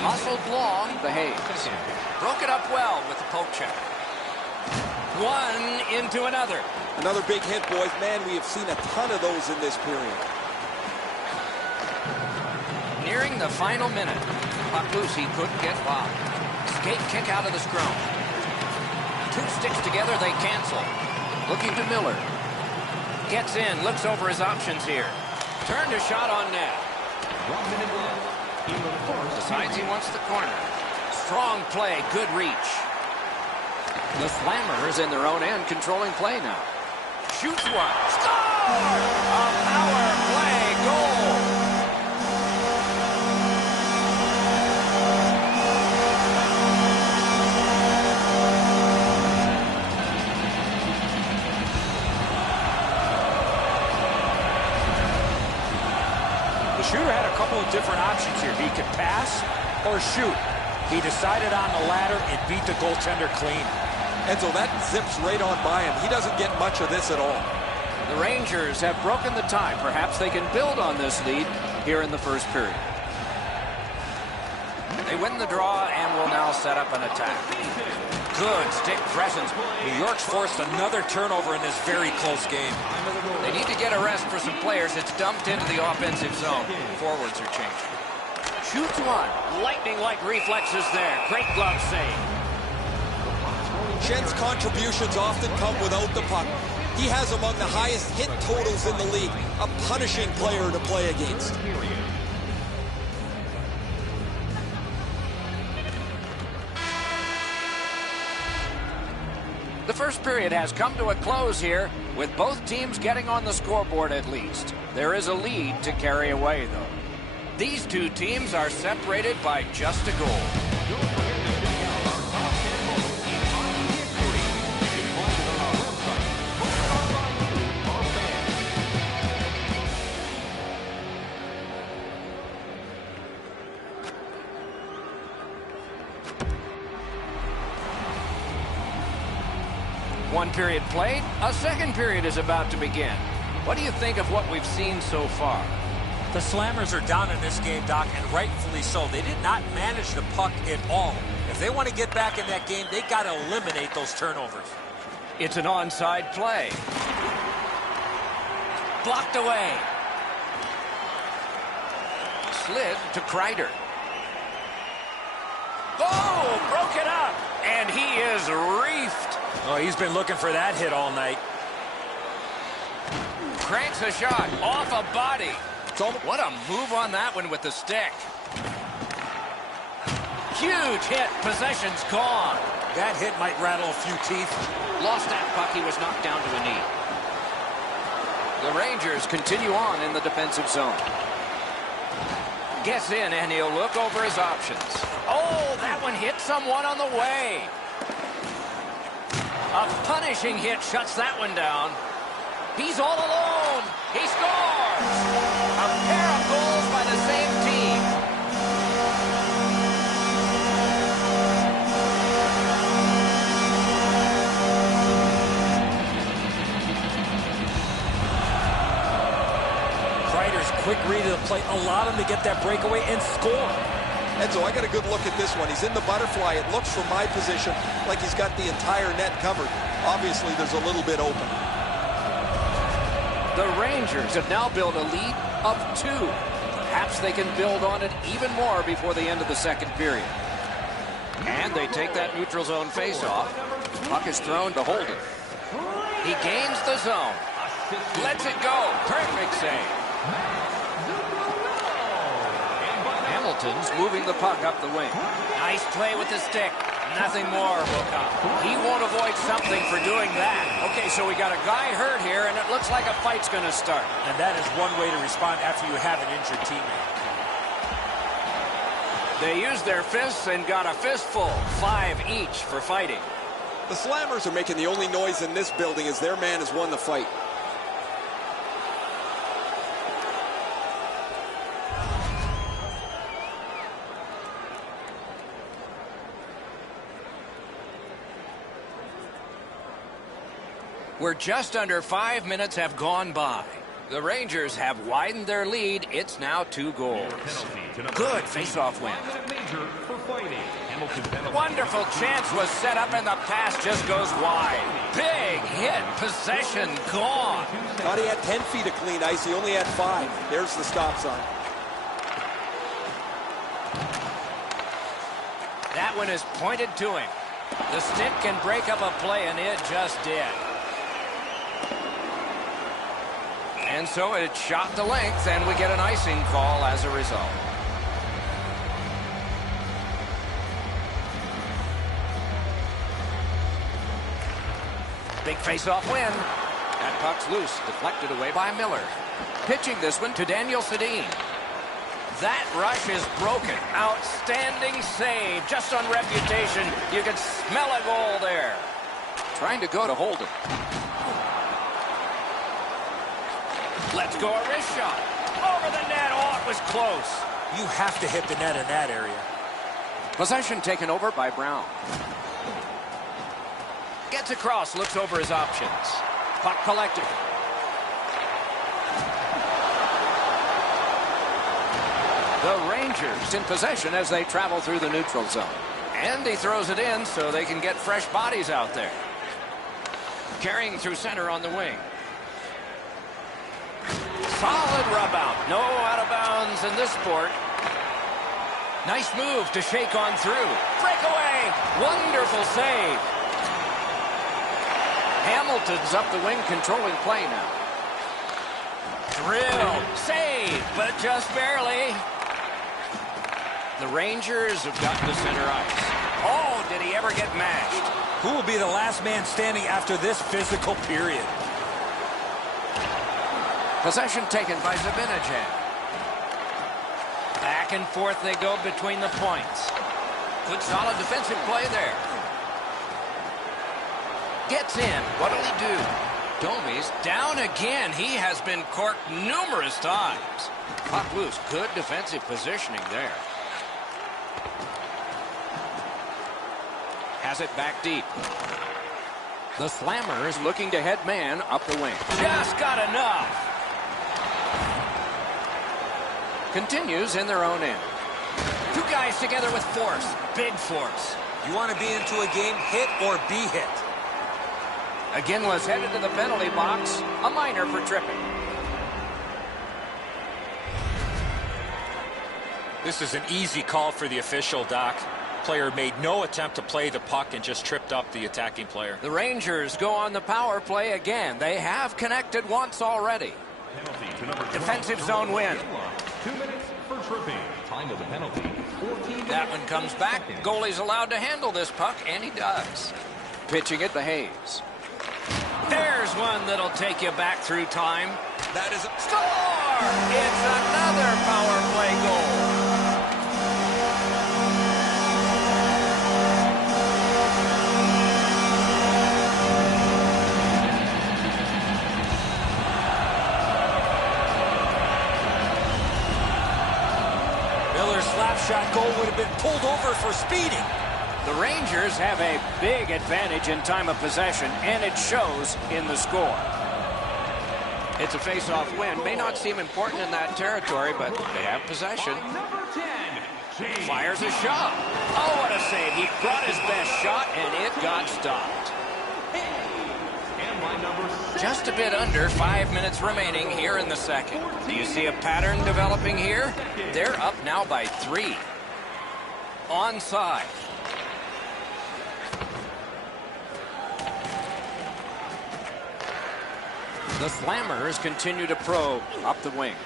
Muscled long, the Hayes. Broke it up well with the poke check. One into another. Another big hit, boys. Man, we have seen a ton of those in this period. Nearing the final minute. Puck loose, he couldn't get by. Skate kick out of the scrum. 2 sticks together, they cancel. Looking to Miller. Gets in, looks over his options here. Turned a shot on net. 1 minute left in the first Decides he period. wants the corner. Strong play, good reach. The Slammers in their own end controlling play now. Shoots one. Score! A power play goal. The shooter had a couple of different options here. He could pass or shoot. He decided on the latter and beat the goaltender clean. Enzo, that zips right on by him. He doesn't get much of this at all. The Rangers have broken the tie. Perhaps they can build on this lead here in the first period. They win the draw and will now set up an attack. Good stick presence. New York's forced another turnover in this very close game. They need to get a rest for some players. It's dumped into the offensive zone. Forwards are changing. Shoots one. Lightning-like reflexes there. Great glove save. Schen's contributions often come without the puck. He has among the highest hit totals in the league. A punishing player to play against. The first period has come to a close here, with both teams getting on the scoreboard at least. There is a lead to carry away, though. These 2 teams are separated by just a goal. Don't forget to check out our top 10 moments in hockey history. You can find it on our website. Voted by you, our fans. One period played, a second period is about to begin. What do you think of what we've seen so far? The Slammers are down in this game, Doc, and rightfully so. They did not manage the puck at all. If they want to get back in that game, they got to eliminate those turnovers. It's an onside play. Blocked away. Slid to Kreider. Oh, broke it up. And he is reefed. Oh, he's been looking for that hit all night. Cranks a shot off a body. What a move on that one with the stick. Huge hit. Possession's gone. That hit might rattle a few teeth. Lost that puck. He was knocked down to a knee. The Rangers continue on in the defensive zone. Gets in, and he'll look over his options. Oh, that one hit someone on the way. A punishing hit shuts that one down. He's all alone. He scores. A pair of goals by the same team. Kreider Slammers, quick read of the play, allow them to get that breakaway and score. Enzo, I got a good look at this one. He's in the butterfly. It looks from my position like he's got the entire net covered. Obviously, there's a little bit open. The Rangers have now built a lead of 2. Perhaps they can build on it even more before the end of the second period. And they take that neutral zone faceoff. Puck is thrown to Holden. He gains the zone. Lets it go. Perfect save. Hamilton's moving the puck up the wing. Nice play with the stick. Nothing more will come. He won't avoid something for doing that. Okay, so we got a guy hurt here, and it looks like a fight's going to start. And that is one way to respond after you have an injured teammate. They used their fists and got a fistful. 5 each for fighting. The Slammers are making the only noise in this building as their man has won the fight. We're just under 5 minutes have gone by. The Rangers have widened their lead. It's now 2 goals. Good face-off win. Wonderful chance was set up and the pass just goes wide. Big hit. Possession gone. Thought he had 10 feet of clean ice. He only had 5. There's the stop sign. That one is pointed to him. The stick can break up a play, and it just did. And so it shot the length, and we get an icing call as a result. Big face-off win. That puck's loose, deflected away by Miller. Pitching this one to Daniel Sedin. That rush is broken. Outstanding save. Just on reputation, you can smell a goal there. Trying to go to Holden. Let's go a wrist shot. Over the net. Oh, it was close. You have to hit the net in that area. Possession taken over by Brown. Gets across, looks over his options. Puck collected. The Rangers in possession as they travel through the neutral zone. And he throws it in so they can get fresh bodies out there. Carrying through center on the wing. Solid rub out. No out of bounds in this sport. Nice move to shake on through. Breakaway. Wonderful save. Hamilton's up the wing controlling play now. Drill. Save, but just barely. The Rangers have gotten to center ice. Oh, did he ever get mashed? Who will be the last man standing after this physical period? Possession taken by Zibanejad. Back and forth they go between the points. Good solid defensive play there. Gets in. What'll he do? Domi's down again. He has been corked numerous times. Puck loose. Good defensive positioning there. Has it back deep. The Slammers looking to head man up the wing. Just got enough. Continues in their own end. 2 guys together with force. Big force. You want to be into a game, hit or be hit. Again was headed to the penalty box. A minor for tripping. This is an easy call for the official, Doc. Player made no attempt to play the puck and just tripped up the attacking player. The Rangers go on the power play again. They have connected once already. Defensive zone win. 2 minutes for tripping. Time of the penalty. 14 That one comes back. Goalie's allowed to handle this puck, and he does. Pitching it to Hayes. There's one that'll take you back through time. That is a Score! It's another power play goal. Slapshot goal would have been pulled over for speeding. The Rangers have a big advantage in time of possession, and it shows in the score. It's a face-off win. May not seem important in that territory, but they have possession. Fires a shot. Oh, what a save. He brought his best shot, and it got stopped. Just a bit under 5 minutes remaining here in the second. Do you see a pattern developing here? They're up now by 3. Onside. The Slammers continue to probe up the wing.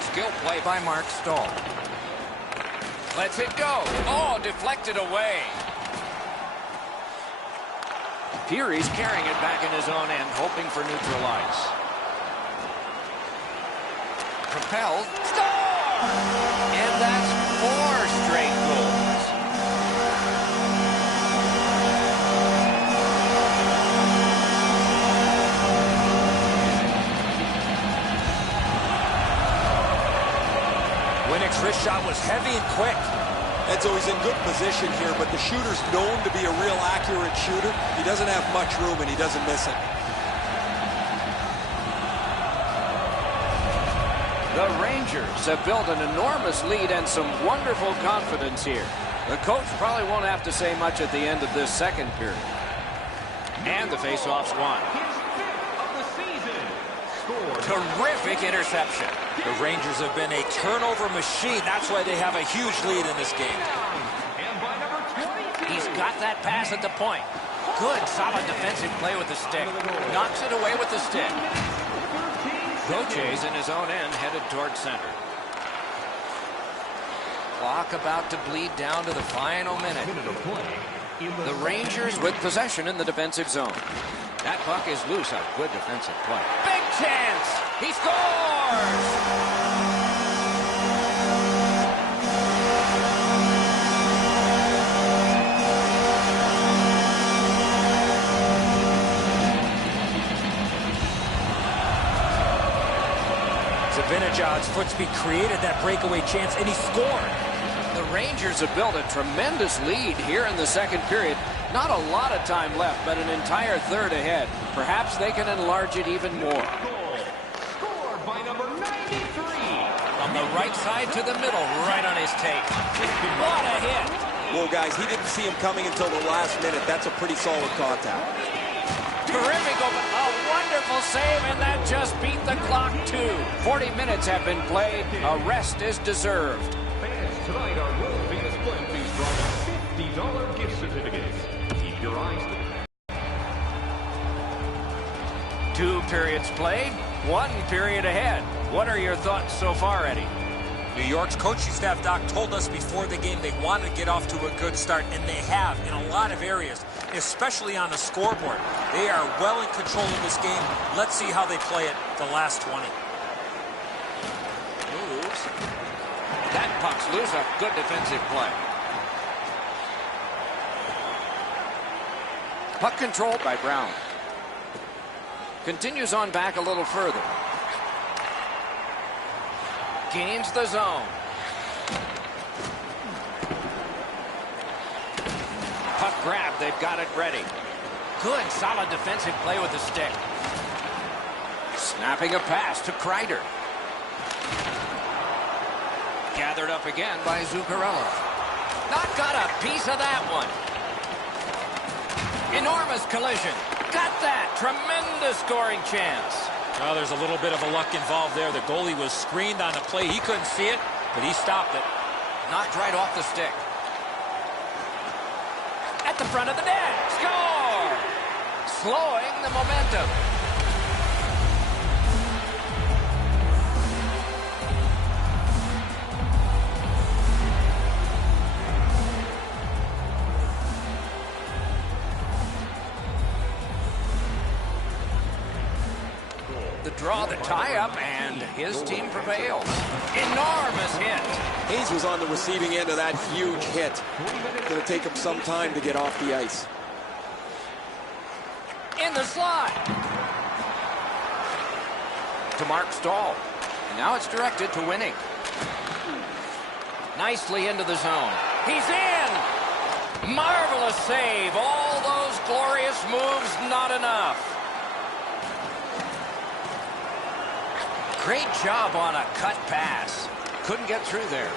Skill play by Mark Stahl. Lets it go. Oh, deflected away. Peary's carrying it back in his own end, hoping for neutral ice. Propelled. Score! And that's 4 straight goals. Winnick's wrist shot was heavy and quick. And so he's in good position here, but the shooter's known to be a real accurate shooter. He doesn't have much room, and he doesn't miss it. The Rangers have built an enormous lead and some wonderful confidence here. The coach probably won't have to say much at the end of this second period. And the faceoff's won. Terrific interception. The Rangers have been a turnover machine. That's why they have a huge lead in this game. He's got that pass at the point. Good, solid defensive play with the stick. Knocks it away with the stick. Gauthier's in his own end, headed toward center. Clock about to bleed down to the final minute. The Rangers with possession in the defensive zone. That puck is loose. A good defensive play. Big chance! He scores! Zibanejad's foot speed created that breakaway chance, and he scored. The Rangers have built a tremendous lead here in the second period. Not a lot of time left, but an entire third ahead. Perhaps they can enlarge it even more. Scored by number 93. From the right side to the middle, right on his take. What a hit! Well, guys, he didn't see him coming until the last minute. That's a pretty solid contact. Terrific open. A wonderful save, and that just beat the clock too. 40 minutes have been played. A rest is deserved. Fans tonight are world famous Blend Feast drawing $50 gift certificates. Keep your eyes to 2 periods played, 1 period ahead. What are your thoughts so far, Eddie? New York's coaching staff, Doc, told us before the game they wanted to get off to a good start, and they have in a lot of areas, especially on the scoreboard. They are well in control of this game. Let's see how they play it the last 20. Moves. That puck's loose. A good defensive play. Puck controlled by Brown. Continues on back a little further. Gains the zone. Puck grab. They've got it ready. Good, solid defensive play with the stick. Snapping a pass to Kreider. Gathered up again by Zuccarello. Not got a piece of that one. Enormous collision. Got that. Tremendous scoring chance. Well, there's a little bit of a luck involved there. The goalie was screened on the play. He couldn't see it, but he stopped it. Knocked right off the stick. At the front of the net. Score! Slowing the momentum. The draw, the tie-up, and his team prevails. Enormous hit. Hayes was on the receiving end of that huge hit. Going to take him some time to get off the ice. In the slot. To Mark Stahl. And now it's directed to Winning. Nicely into the zone. He's in! Marvelous save. All those glorious moves, not enough. Great job on a cut pass. Couldn't get through there.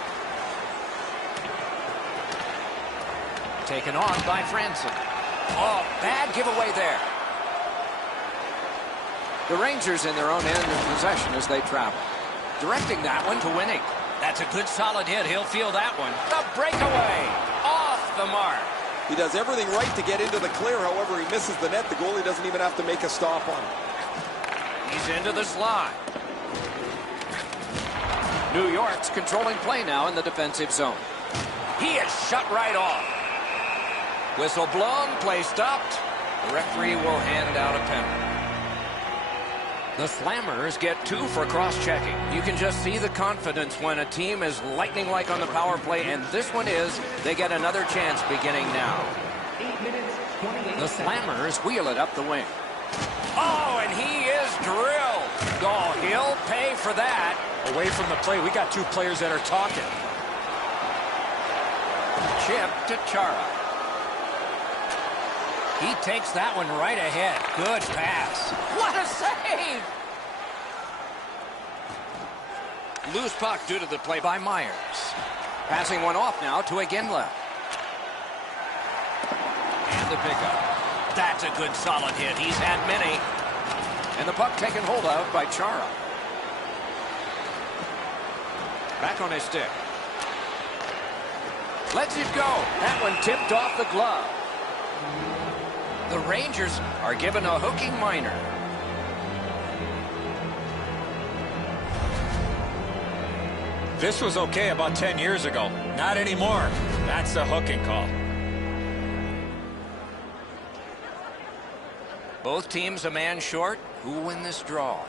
Taken on by Franson. Oh, bad giveaway there. The Rangers in their own end of possession as they travel. Directing that one to winning. That's a good solid hit. He'll feel that one. The breakaway. Off the mark. He does everything right to get into the clear. However, he misses the net. The goalie doesn't even have to make a stop on it. He's into the slot. New York's controlling play now in the defensive zone. He is shut right off. Whistle blown, play stopped. The referee will hand out a penalty. The Slammers get 2 for cross-checking. You can just see the confidence when a team is lightning-like on the power play, and this one is. They get another chance beginning now. The Slammers wheel it up the wing. Oh, and he is drilled. Oh, he'll pay for that. Away from the play, we got 2 players that are talking. Chip to Chara. He takes that one right ahead. Good pass. What a save! Loose puck due to the play by Myers. Passing one off now to Iginla. And the pickup. That's a good solid hit. He's had many. And the puck taken hold of by Chara. Back on his stick. Lets it go. That one tipped off the glove. The Rangers are given a hooking minor. This was okay about 10 years ago. Not anymore. That's a hooking call. Both teams a man short. Who will win this draw?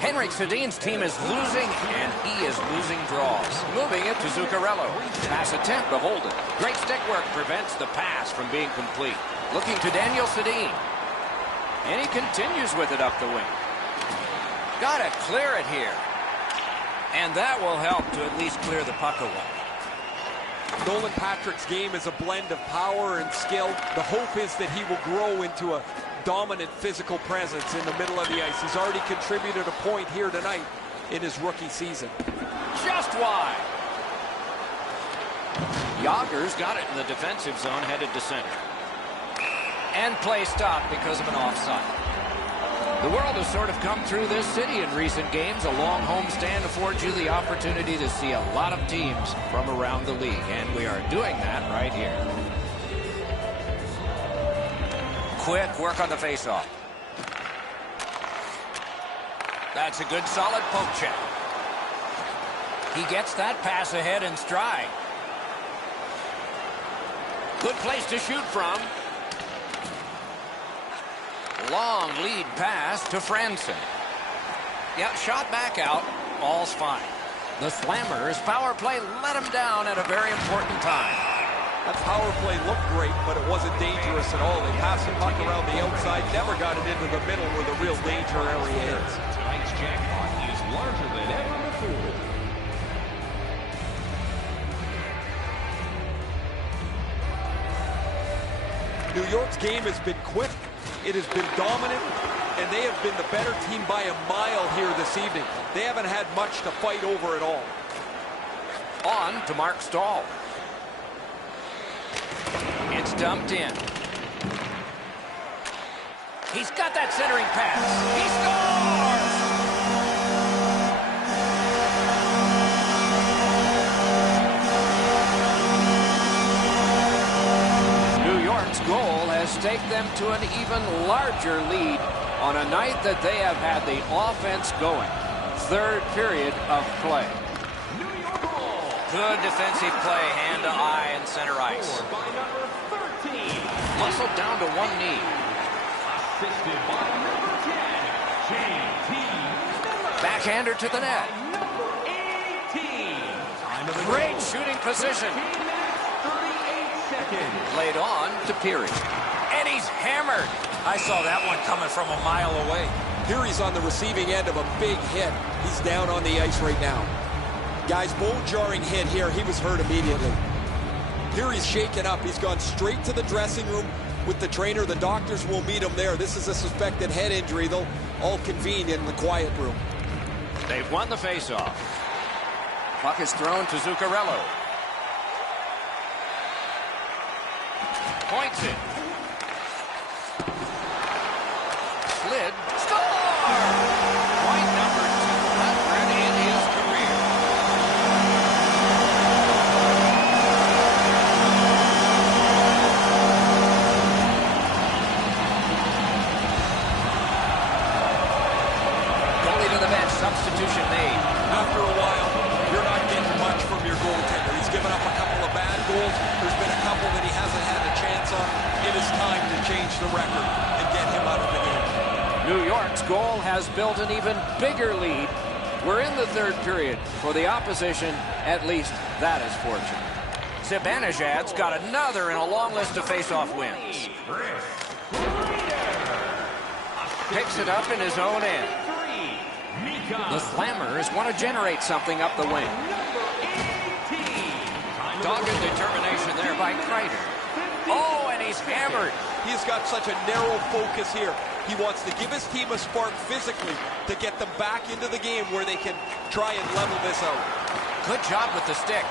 Henrik Sedin's team is losing, and he is losing draws. Moving it to Zuccarello. Pass attempt, but hold it. Great stick work prevents the pass from being complete. Looking to Daniel Sedin. And he continues with it up the wing. Got to clear it here. And that will help to at least clear the puck away. Nolan Patrick's game is a blend of power and skill. The hope is that he will grow into a dominant physical presence in the middle of the ice. He's already contributed a point here tonight in his rookie season. Just wide. Yager's got it in the defensive zone, headed to center. And play stopped because of an offside. The world has sort of come through this city in recent games. A long homestand affords you the opportunity to see a lot of teams from around the league, and we are doing that right here. Quick work on the faceoff. That's a good solid poke check. He gets that pass ahead in stride. Good place to shoot from. Long lead pass to Franson. Yeah, shot back out. All's fine. The Slammers' power play let him down at a very important time. That power play looked great, but it wasn't dangerous at all. They passed the puck around the outside, never got it into the middle where the real danger area is. Tonight's jackpot is larger than ever before. New York's game has been quick. It has been dominant, and they have been the better team by a mile here this evening. They haven't had much to fight over at all. On to Mark Stahl. It's dumped in. He's got that centering pass. He scores! New York's goal has staked them to an even larger lead on a night that they have had the offense going. Third period of play. Good defensive play, hand to eye and center ice. By number 13. Muscled down to one knee. Assisted by number 10, J.T. Miller. Backhander to the net. Number 18. Time of the Great goal. shooting position. 13 minutes, 38 seconds. Played on to Peary. And he's hammered. I saw that one coming from a mile away. Here he's on the receiving end of a big hit. He's down on the ice right now. Guys, bone-jarring hit here. He was hurt immediately. Here he's shaken up. He's gone straight to the dressing room, with the trainer. The doctors will meet him there. This is a suspected head injury. They'll all convene in the quiet room. They've won the faceoff. Puck is thrown to Zuccarello. Points it. Slid. Score! Point number 200 in his career. Goalie to the bench. Substitution made. After a while, you're not getting much from your goaltender. He's given up a couple of bad goals. There's been a couple that he hasn't had a chance on. It is time to change the record and get him out of the game. New York's goal has built an even bigger lead. We're in the third period. For the opposition, at least that is fortunate. Zibanejad's got another in a long list of face-off wins. Picks it up in his own end. The Slammers want to generate something up the wing. Dogged determination there by Kreider. Oh, and he's hammered. He's got such a narrow focus here. He wants to give his team a spark physically to get them back into the game where they can try and level this out. Good job with the stick.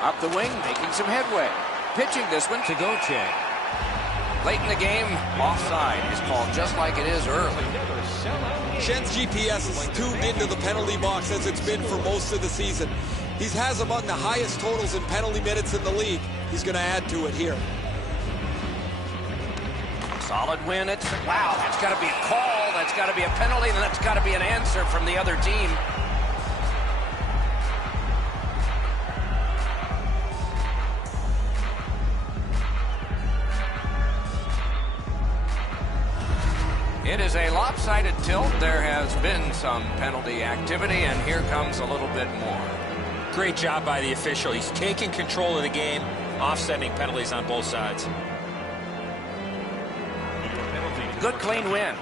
Up the wing, making some headway. Pitching this one to Gauthier. Late in the game, offside is called just like it is early. Schen's GPS is tuned into the penalty box as it's been for most of the season. He has among the highest totals in penalty minutes in the league. He's going to add to it here. Solid win. Wow, that's got to be a call. That's got to be a penalty, and that's got to be an answer from the other team. It is a lopsided tilt. There has been some penalty activity, and here comes a little bit more. Great job by the official. He's taking control of the game, offsetting penalties on both sides. Good clean win.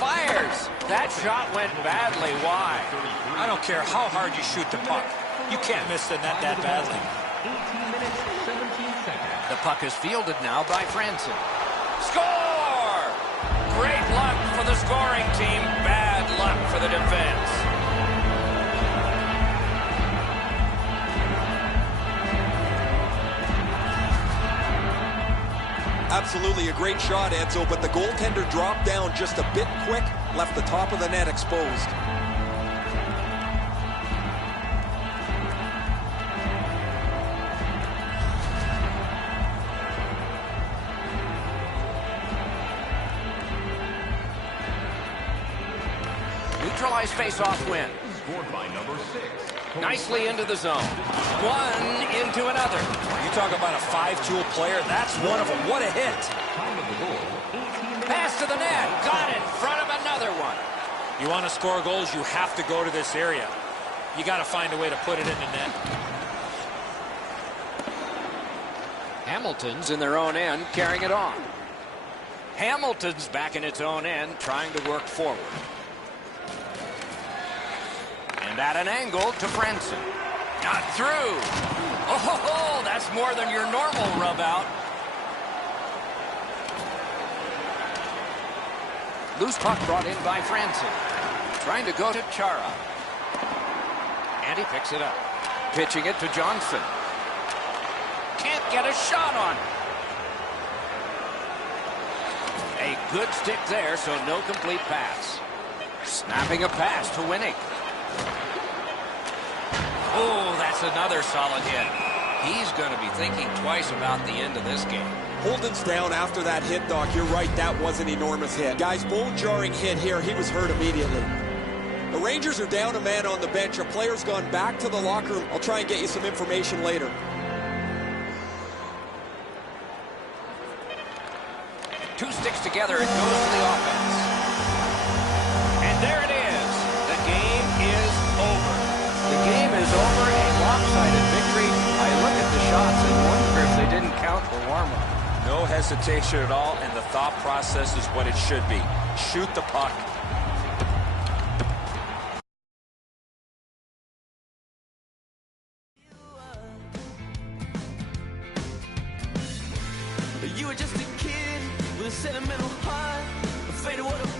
Fires. That shot went badly wide. I don't care how hard you shoot the puck. You can't miss the net that badly. 18 minutes, 17 seconds. The puck is fielded now by Franson. Score! Great luck for the scoring team. Bad luck for the defense. Absolutely a great shot, Edzo, but the goaltender dropped down just a bit quick, left the top of the net exposed. Neutralized face-off win. Scored by number 6. Nicely into the zone. One into another. You talk about a five-tool player, that's one of them. What a hit. Time of the goal, 18 minutes. Pass to the net. Got it in front of another one. You want to score goals, you have to go to this area. You got to find a way to put it in the net. Hamilton's in their own end, carrying it on. Hamilton's back in its own end, trying to work forward. And at an angle to Franson. Not through. Oh, that's more than your normal rub out. Loose puck brought in by Franson. Trying to go to Chara. And he picks it up. Pitching it to Johnson. Can't get a shot on. A good stick there, so no complete pass. Snapping a pass to Winnick. Oh, that's another solid hit. He's going to be thinking twice about the end of this game. Holden's down after that hit, Doc. You're right, that was an enormous hit. Guys, bone-jarring hit here. He was hurt immediately. The Rangers are down a man on the bench. A player's gone back to the locker room. I'll try and get you some information later. Two sticks together, it goes to the offense. And there it is. The game is over. The game is over, a lopsided victory. I look at the shots and wonder if they didn't count the warm-up. No hesitation at all, and the thought process is what it should be. Shoot the puck. you were just a kid with a sentimental heart, afraid of what